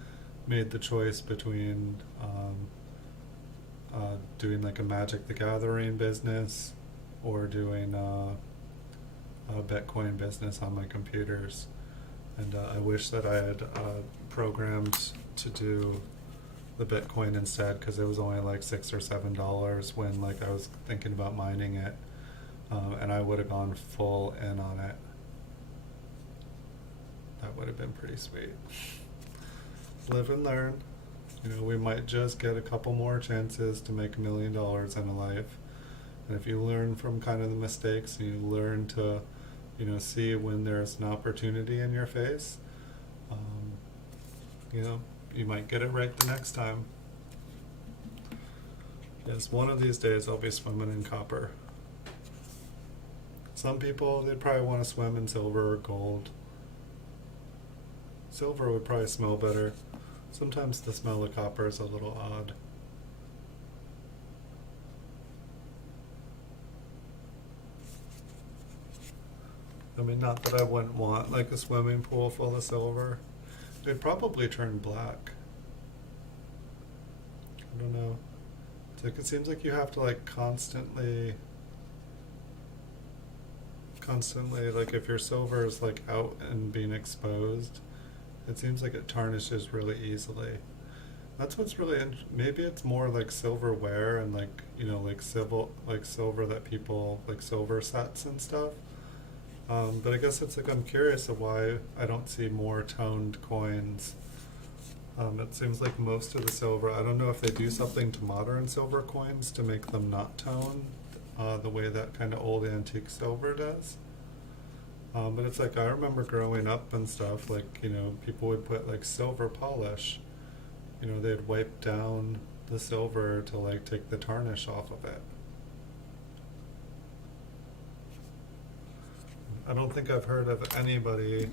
the choice between doing like a Magic the Gathering business or doing a Bitcoin business on my computers. And I wish that I had programmed to do the Bitcoin instead, because it was only like $6 or $7 when like I was thinking about mining it, and I would have gone full in on it. That would have been pretty sweet. Live and learn. We might just get a couple more chances to make $1 million in a life. And if you learn from kind of the mistakes, and you learn to, see when there's an opportunity in your face, you might get it right the next time. Yes, one of these days I'll be swimming in copper. Some people, they'd probably want to swim in silver or gold. Silver would probably smell better. Sometimes the smell of copper is a little odd. I mean, not that I wouldn't want like a swimming pool full of silver. They'd probably turn black. I don't know. It's like, it seems like you have to like constantly, like if your silver is like out and being exposed, it seems like it tarnishes really easily. That's what's really maybe it's more like silverware and like like silver that people like silver sets and stuff. But I guess it's like I'm curious of why I don't see more toned coins. It seems like most of the silver, I don't know if they do something to modern silver coins to make them not toned, the way that kind of old antique silver does. But it's like I remember growing up and stuff, like, people would put like silver polish. They'd wipe down the silver to like take the tarnish off of it. I don't think I've heard of anybody,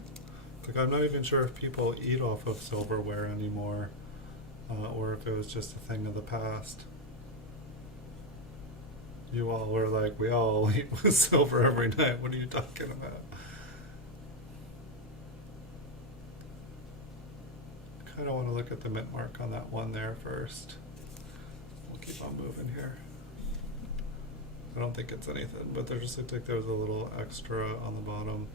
like I'm not even sure if people eat off of silverware anymore, or if it was just a thing of the past. You all were like, we all eat with silver every night. What are you talking about? I kind of want to look at the mint mark on that one there first. We'll keep on moving here. I don't think it's anything, but there just looked like there was a little extra on the bottom.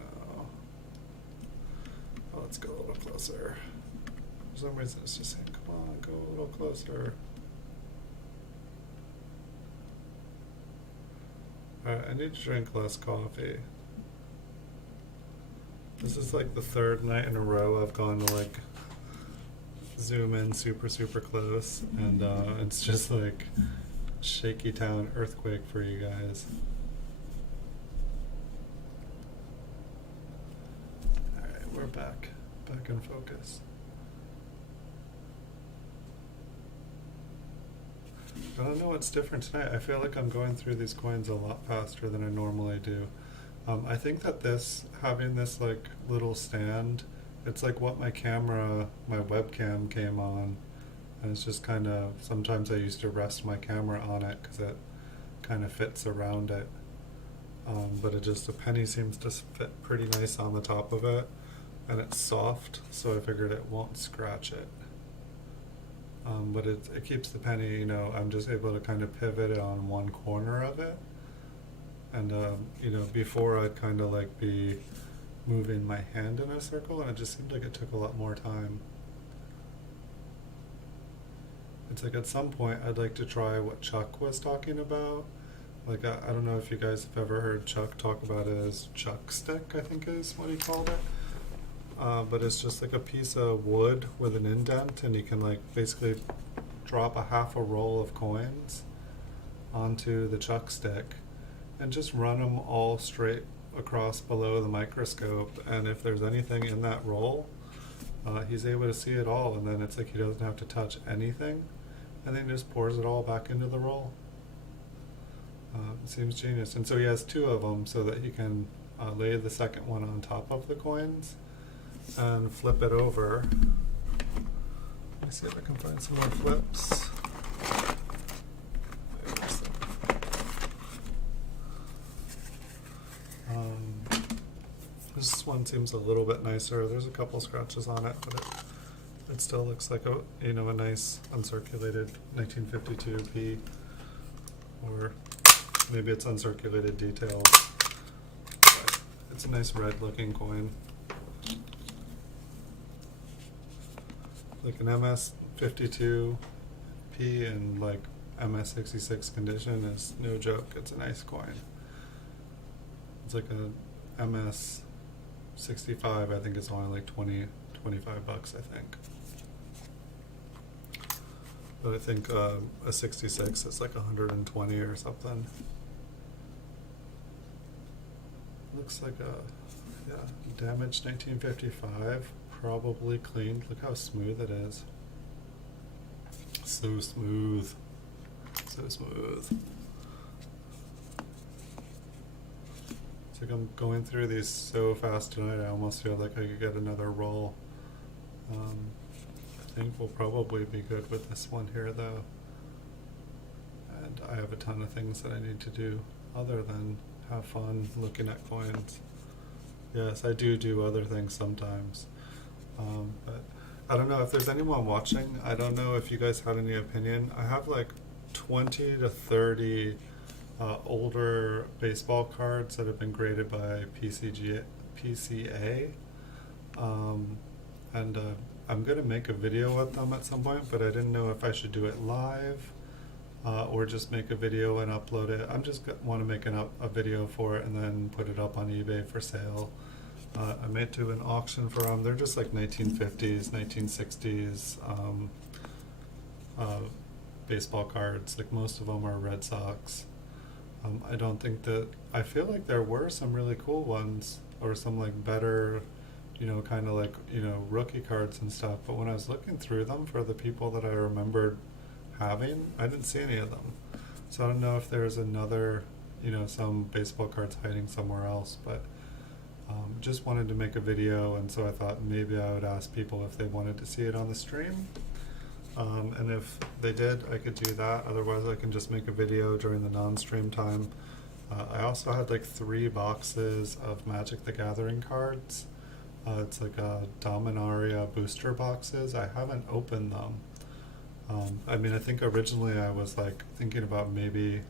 No. Oh, let's go a little closer. For some reason it's just saying, come on, go a little closer. Alright, I need to drink less coffee. This is like the third night in a row I've gone to like zoom in super close, and it's just like shaky town earthquake for you guys. Alright, we're back in focus. I don't know what's different tonight. I feel like I'm going through these coins a lot faster than I normally do. I think that having this like little stand, it's like what my webcam came on, and it's just kind of, sometimes I used to rest my camera on it because it kind of fits around it, but a penny seems to fit pretty nice on the top of it, and it's soft, so I figured it won't scratch it. But it keeps the penny, I'm just able to kind of pivot it on one corner of it. And, before I'd kind of like be moving my hand in a circle, and it just seemed like it took a lot more time. It's like at some point I'd like to try what Chuck was talking about. Like, I don't know if you guys have ever heard Chuck talk about it as Chuck stick, I think is what he called it. but it's just like a piece of wood with an indent, and you can like basically drop a half a roll of coins onto the chuck stick and just run them all straight across below the microscope, and if there's anything in that roll, he's able to see it all, and then it's like he doesn't have to touch anything, and then he just pours it all back into the roll. It seems genius. And so he has two of them so that he can lay the second one on top of the coins and flip it over. Let me see if I can find some more flips. This one seems a little bit nicer. There's a couple scratches on it, but it still looks like a nice uncirculated 1952 P, or maybe it's uncirculated details. But it's a nice red looking coin. Like an MS52 P in like MS66 condition is no joke. It's a nice coin. It's like a MS65, I think it's only like 25 bucks, I think. But I think a 66 is like 120 or something. Looks like a damaged 1955, probably cleaned. Look how smooth it is. So smooth. So smooth. It's like I'm going through these so fast tonight, I almost feel like I could get another roll. I think we'll probably be good with this one here though. And I have a ton of things that I need to do other than have fun looking at coins. Yes, I do other things sometimes. But I don't know if there's anyone watching. I don't know if you guys had any opinion. I have like 20 to 30 older baseball cards that have been graded by PCA. And I'm going to make a video with them at some point, but I didn't know if I should do it live or just make a video and upload it. I'm just want to make a video for it and then put it up on eBay for sale. I made to an auction for them. They're just like 1950s, 1960s baseball cards. Like most of them are Red Sox. I don't think that, I feel like there were some really cool ones or some like better, kind of like, rookie cards and stuff. But when I was looking through them for the people that I remembered having, I didn't see any of them. So I don't know if there's another, some baseball cards hiding somewhere else, but just wanted to make a video, and so I thought maybe I would ask people if they wanted to see it on the stream. And if they did, I could do that. Otherwise, I can just make a video during the non-stream time. I also had like 3 boxes of Magic the Gathering cards. It's like Dominaria booster boxes. I haven't opened them. I mean, I think originally I was like thinking about maybe,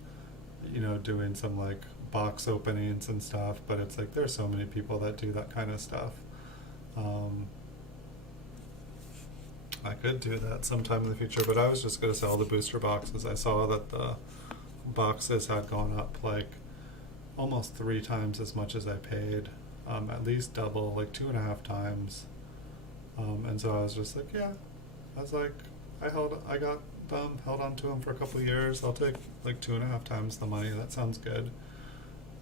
doing some like box openings and stuff, but it's like there's so many people that do that kind of stuff. I could do that sometime in the future, but I was just going to sell the booster boxes. I saw that the boxes had gone up like almost 3 times as much as I paid, at least double, like 2.5 times. And so I was just like, yeah, I was like, I got them, held on to them for a couple of years. I'll take like 2.5 times the money. That sounds good.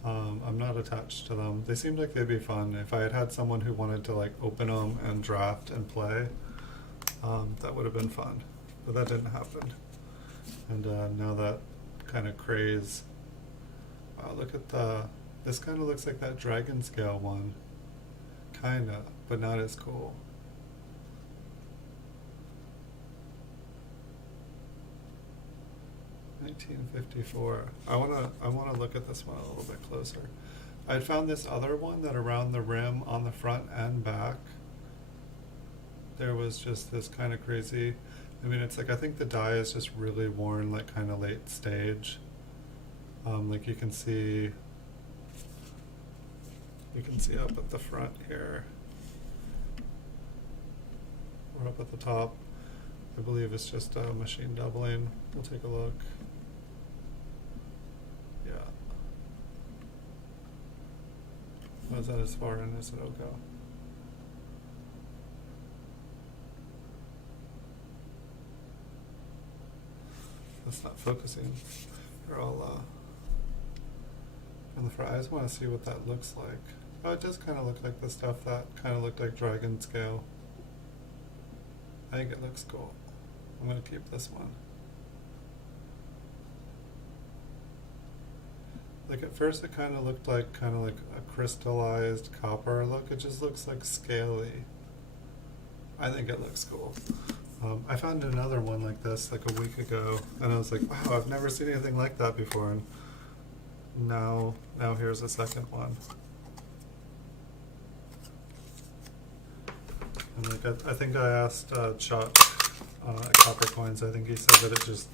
I'm not attached to them. They seemed like they'd be fun. If I had had someone who wanted to like open them and draft and play, that would have been fun, but that didn't happen. And now that kind of craze. Wow, look at this kind of looks like that dragon scale one. Kinda, but not as cool. $19.54. I wanna look at this one a little bit closer. I'd found this other one that around the rim on the front and back, there was just this kind of crazy, I mean, it's like, I think the die is just really worn, like kind of late stage. Like you can see up at the front here, or up at the top, I believe it's just machine doubling. We'll take a look. Yeah. Was that as far in as it'll go? That's not focusing. They're all in the front. I just want to see what that looks like. Oh, it does kind of look like the stuff that kind of looked like dragon scale. I think it looks cool. I'm going to keep this one. Like at first it kind of looked like a crystallized copper look. It just looks like scaly. I think it looks cool. I found another one like this like a week ago, and I was like, wow, I've never seen anything like that before. And now here's a second one. And like I think I asked Chuck at Copper Coins. I think he said that it just,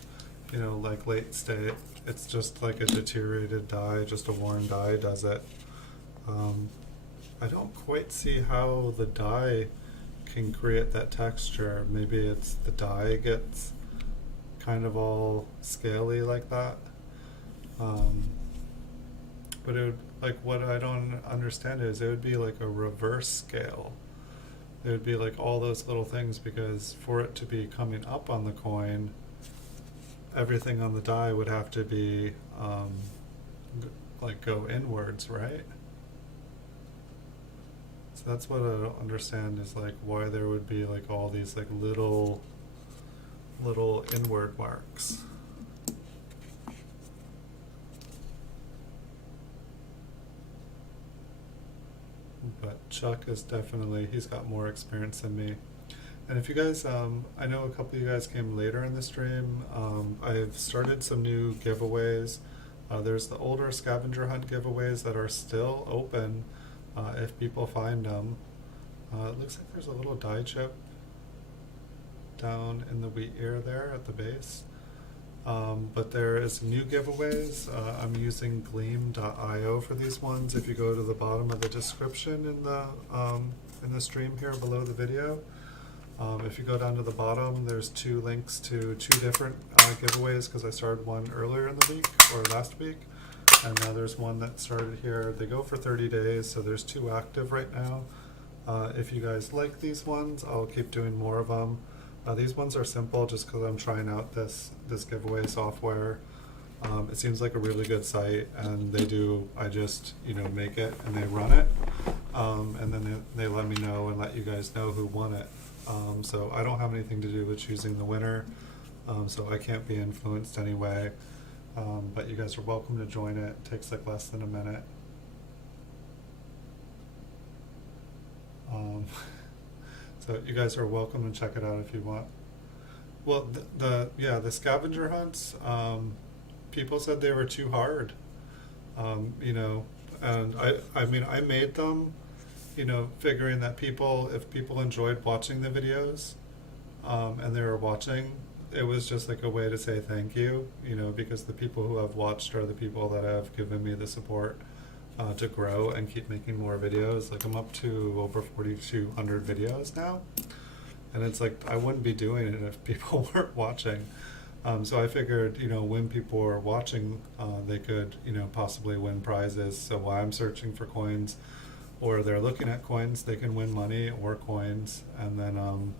like late state, it's just like a deteriorated die, just a worn die does it. I don't quite see how the die can create that texture. Maybe it's the die gets kind of all scaly like that. But it would, like, what I don't understand is it would be like a reverse scale. It would be like all those little things, because for it to be coming up on the coin, everything on the die would have to be like go inwards, right? So that's what I don't understand, is like why there would be like all these like little inward marks. But Chuck is definitely, he's got more experience than me. And if you guys, I know a couple of you guys came later in the stream, I've started some new giveaways. There's the older scavenger hunt giveaways that are still open if people find them. It looks like there's a little die chip down in the wheat ear there at the base. But there is new giveaways. I'm using gleam.io for these ones. If you go to the bottom of the description in the stream here below the video, if you go down to the bottom, there's 2 links to 2 different giveaways, because I started one earlier in the week, or last week, and now there's one that started here. They go for 30 days, so there's 2 active right now. If you guys like these ones, I'll keep doing more of them. These ones are simple just because I'm trying out this giveaway software. It seems like a really good site, and I just make it and they run it, and then they let me know and let you guys know who won it. So I don't have anything to do with choosing the winner, so I can't be influenced anyway. But you guys are welcome to join it. It takes like less than a minute. So you guys are welcome to check it out if you want. Well, the scavenger hunts, people said they were too hard, and I made them, figuring that if people enjoyed watching the videos, and they were watching, it was just like a way to say thank you, because the people who have watched are the people that have given me the support to grow and keep making more videos. Like, I'm up to over 4,200 videos now, and it's like I wouldn't be doing it if people weren't watching. So I figured, when people are watching, they could, possibly win prizes. So while I'm searching for coins, or they're looking at coins, they can win money or coins, and then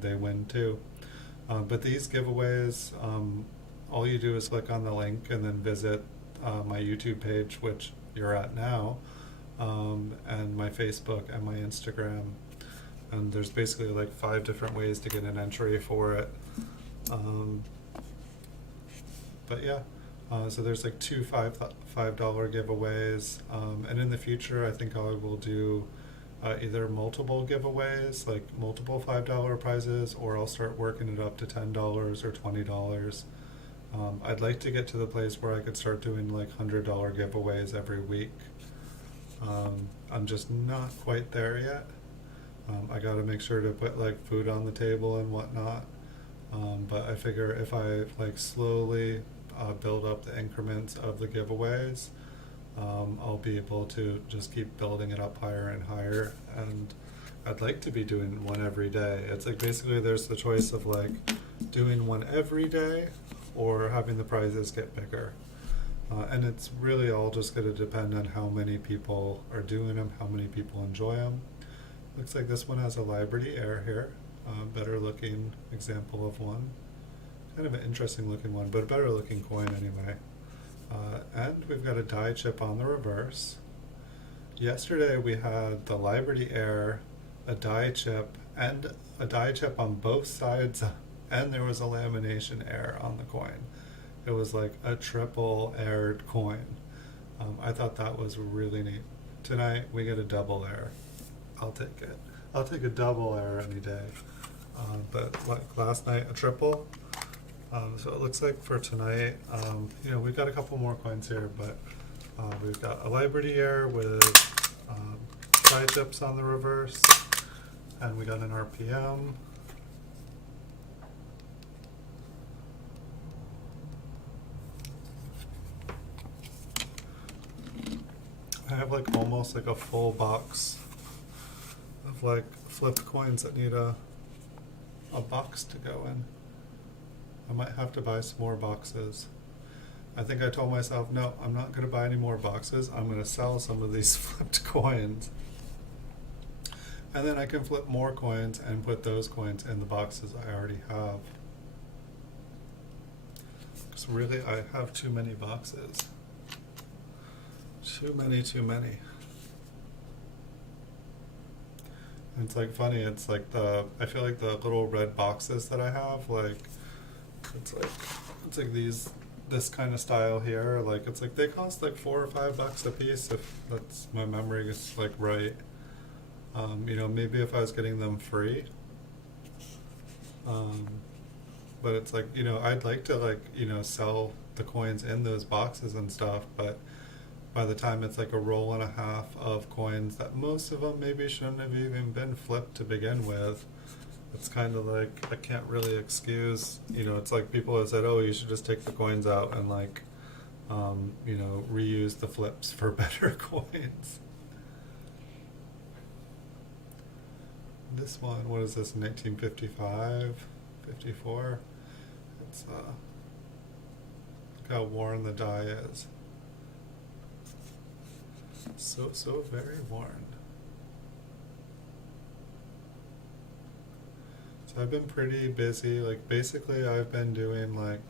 they win too. But these giveaways, all you do is click on the link and then visit my YouTube page, which you're at now, and my Facebook and my Instagram, and there's basically like 5 different ways to get an entry for it. But yeah, so there's like 2 $5 giveaways, and in the future I think I will do either multiple giveaways, like multiple $5 prizes, or I'll start working it up to $10 or $20. I'd like to get to the place where I could start doing like $100 giveaways every week. I'm just not quite there yet. I got to make sure to put like food on the table and whatnot. But I figure if I like slowly build up the increments of the giveaways, I'll be able to just keep building it up higher and higher. And I'd like to be doing one every day. It's like basically there's the choice of like doing one every day or having the prizes get bigger. And it's really all just going to depend on how many people are doing them, how many people enjoy them. Looks like this one has a Liberty Air here, better looking example of one. Kind of an interesting looking one, but a better looking coin anyway. And we've got a die chip on the reverse. Yesterday we had the Liberty Air, a die chip, and a die chip on both sides, and there was a lamination air on the coin. It was like a triple aired coin. I thought that was really neat. Tonight we get a double air. I'll take it. I'll take a double air any day. But like last night, a triple. So it looks like for tonight, we've got a couple more coins here, but we've got a Liberty Air with die chips on the reverse, and we got an RPM. I have like almost like a full box of like flipped coins that need a box to go in. I might have to buy some more boxes. I think I told myself, no, I'm not going to buy any more boxes. I'm going to sell some of these flipped coins. And then I can flip more coins and put those coins in the boxes I already have. Because really, I have too many boxes. Too many. And it's like funny, it's like I feel like the little red boxes that I have, like, it's like this kind of style here, like it's like they cost like $4 or $5 a piece, if that's my memory is like right. Maybe if I was getting them free. But it's like, I'd like to like, sell the coins in those boxes and stuff, but by the time it's like a roll and a half of coins that most of them maybe shouldn't have even been flipped to begin with, it's kind of like I can't really excuse, it's like people have said, oh, you should just take the coins out and like, reuse the flips for better coins. This one, what is this, 1955, 54? It's, look how worn the die is. So very worn. So I've been pretty busy, like basically I've been doing like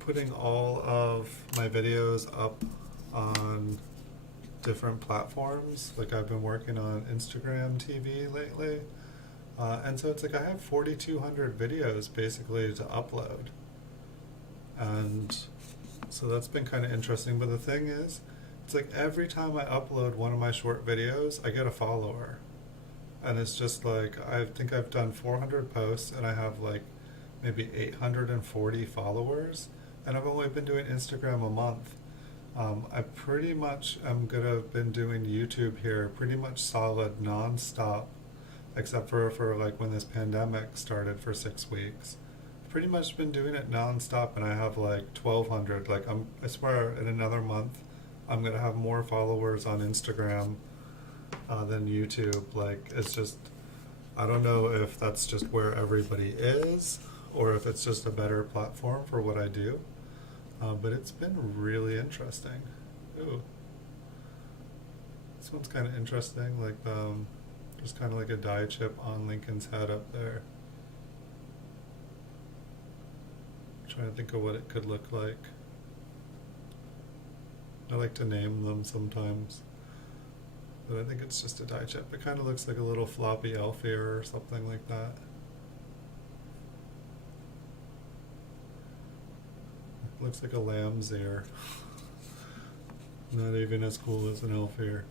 putting all of my videos up on different platforms. Like I've been working on Instagram TV lately. And so it's like I have 4,200 videos basically to upload. And so that's been kind of interesting. But the thing is, it's like every time I upload one of my short videos, I get a follower. And it's just like, I think I've done 400 posts and I have like maybe 840 followers. And I've only been doing Instagram a month. I pretty much am going to have been doing YouTube here pretty much solid non-stop, except for like when this pandemic started for 6 weeks. Pretty much been doing it non-stop, and I have like 1,200. Like I swear in another month I'm going to have more followers on Instagram than YouTube. Like it's just, I don't know if that's just where everybody is or if it's just a better platform for what I do. But it's been really interesting. Ooh. This one's kind of interesting, like there's kind of like a die chip on Lincoln's head up there. I'm trying to think of what it could look like. I like to name them sometimes, but I think it's just a die chip. It kind of looks like a little floppy elf ear or something like that. Looks like a lamb's ear. Not even as cool as an elf ear.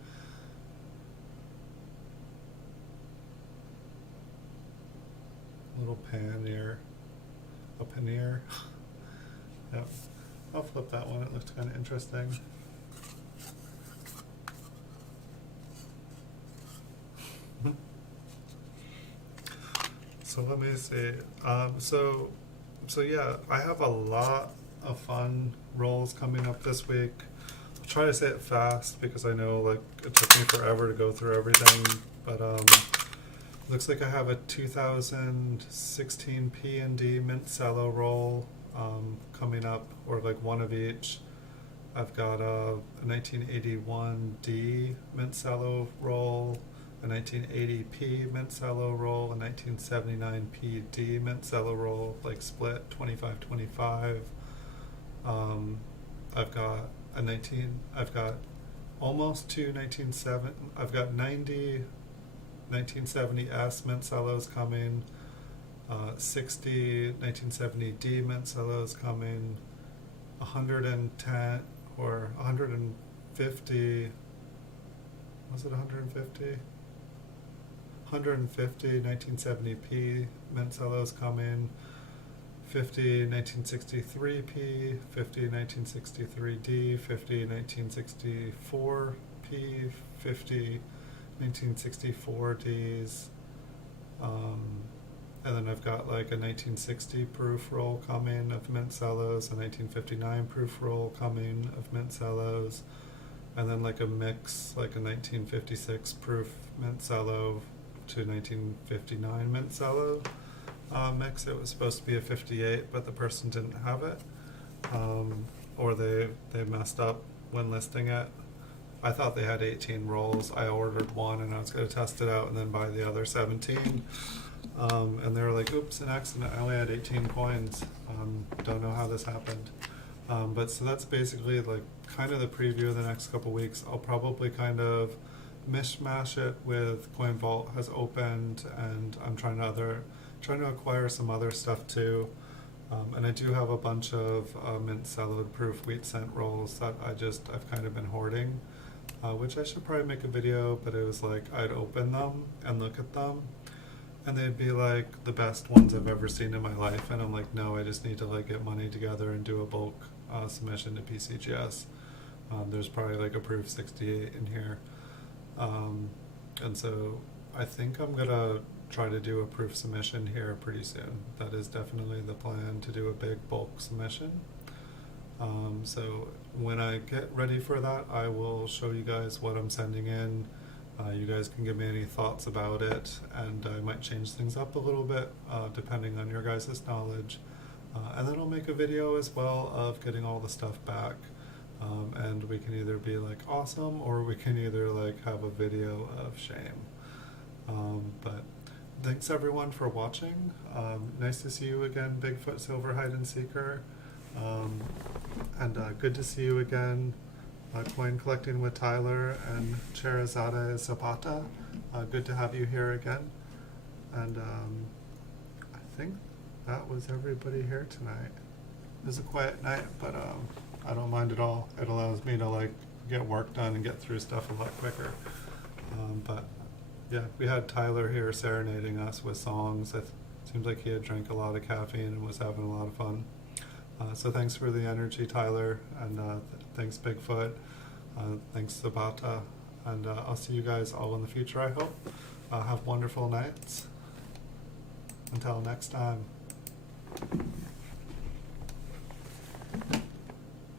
Little pan ear. A pannier. Yep. I'll flip that one. It looked kind of interesting. So let me see. So yeah, I have a lot of fun rolls coming up this week. I'll try to say it fast because I know like it took me forever to go through everything, but looks like I have a 2016 P&D Mint Cello roll coming up, or like one of each. I've got a 1981 D Mint Cello roll, a 1980p mint cello roll, a 1979 PD mint cello roll, like split 25-25. I've got I've got almost two 1970, I've got 90 1970s mint cellos coming, 60 1970D mint cellos coming, 110 or 150, was it 150? 150 1970p mint cellos coming, 50 1963p, 50 1963D, 50 1964p, 50 1964Ds, and then I've got like a 1960 proof roll coming of mint cellos, a 1959 proof roll coming of mint cellos, and then like a mix, like a 1956 proof mint cello to 1959 mint cello mix. It was supposed to be a 58, but the person didn't have it, or they messed up when listing it. I thought they had 18 rolls. I ordered one and I was going to test it out and then buy the other 17. And they were like, oops, an accident. I only had 18 coins. Don't know how this happened. But so that's basically like kind of the preview of the next couple weeks. I'll probably kind of mishmash it with Coin Vault has opened, and I'm trying to acquire some other stuff too. And I do have a bunch of mint cello proof wheat cent rolls that I've kind of been hoarding, which I should probably make a video, but it was like I'd open them and look at them and they'd be like the best ones I've ever seen in my life, and I'm like, no, I just need to like get money together and do a bulk submission to PCGS. There's probably like a proof 68 in here, and so I think I'm gonna try to do a proof submission here pretty soon. That is definitely the plan, to do a big bulk submission. So when I get ready for that, I will show you guys what I'm sending in. You guys can give me any thoughts about it, and I might change things up a little bit depending on your guys' knowledge. And then I'll make a video as well of getting all the stuff back. And we can either be like awesome, or we can either like have a video of shame. But thanks everyone for watching. Nice to see you again, Bigfoot Silver Hide and Seeker. And good to see you again, Coin Collecting with Tyler and Cherizada Zapata. Good to have you here again. And I think that was everybody here tonight. It was a quiet night, but I don't mind at all. It allows me to like get work done and get through stuff a lot quicker. But yeah, we had Tyler here serenading us with songs. It seems like he had drank a lot of caffeine and was having a lot of fun. So thanks for the energy, Tyler, and thanks, Bigfoot. Thanks, Sabata, and I'll see you guys all in the future, I hope. Have wonderful nights. Until next time.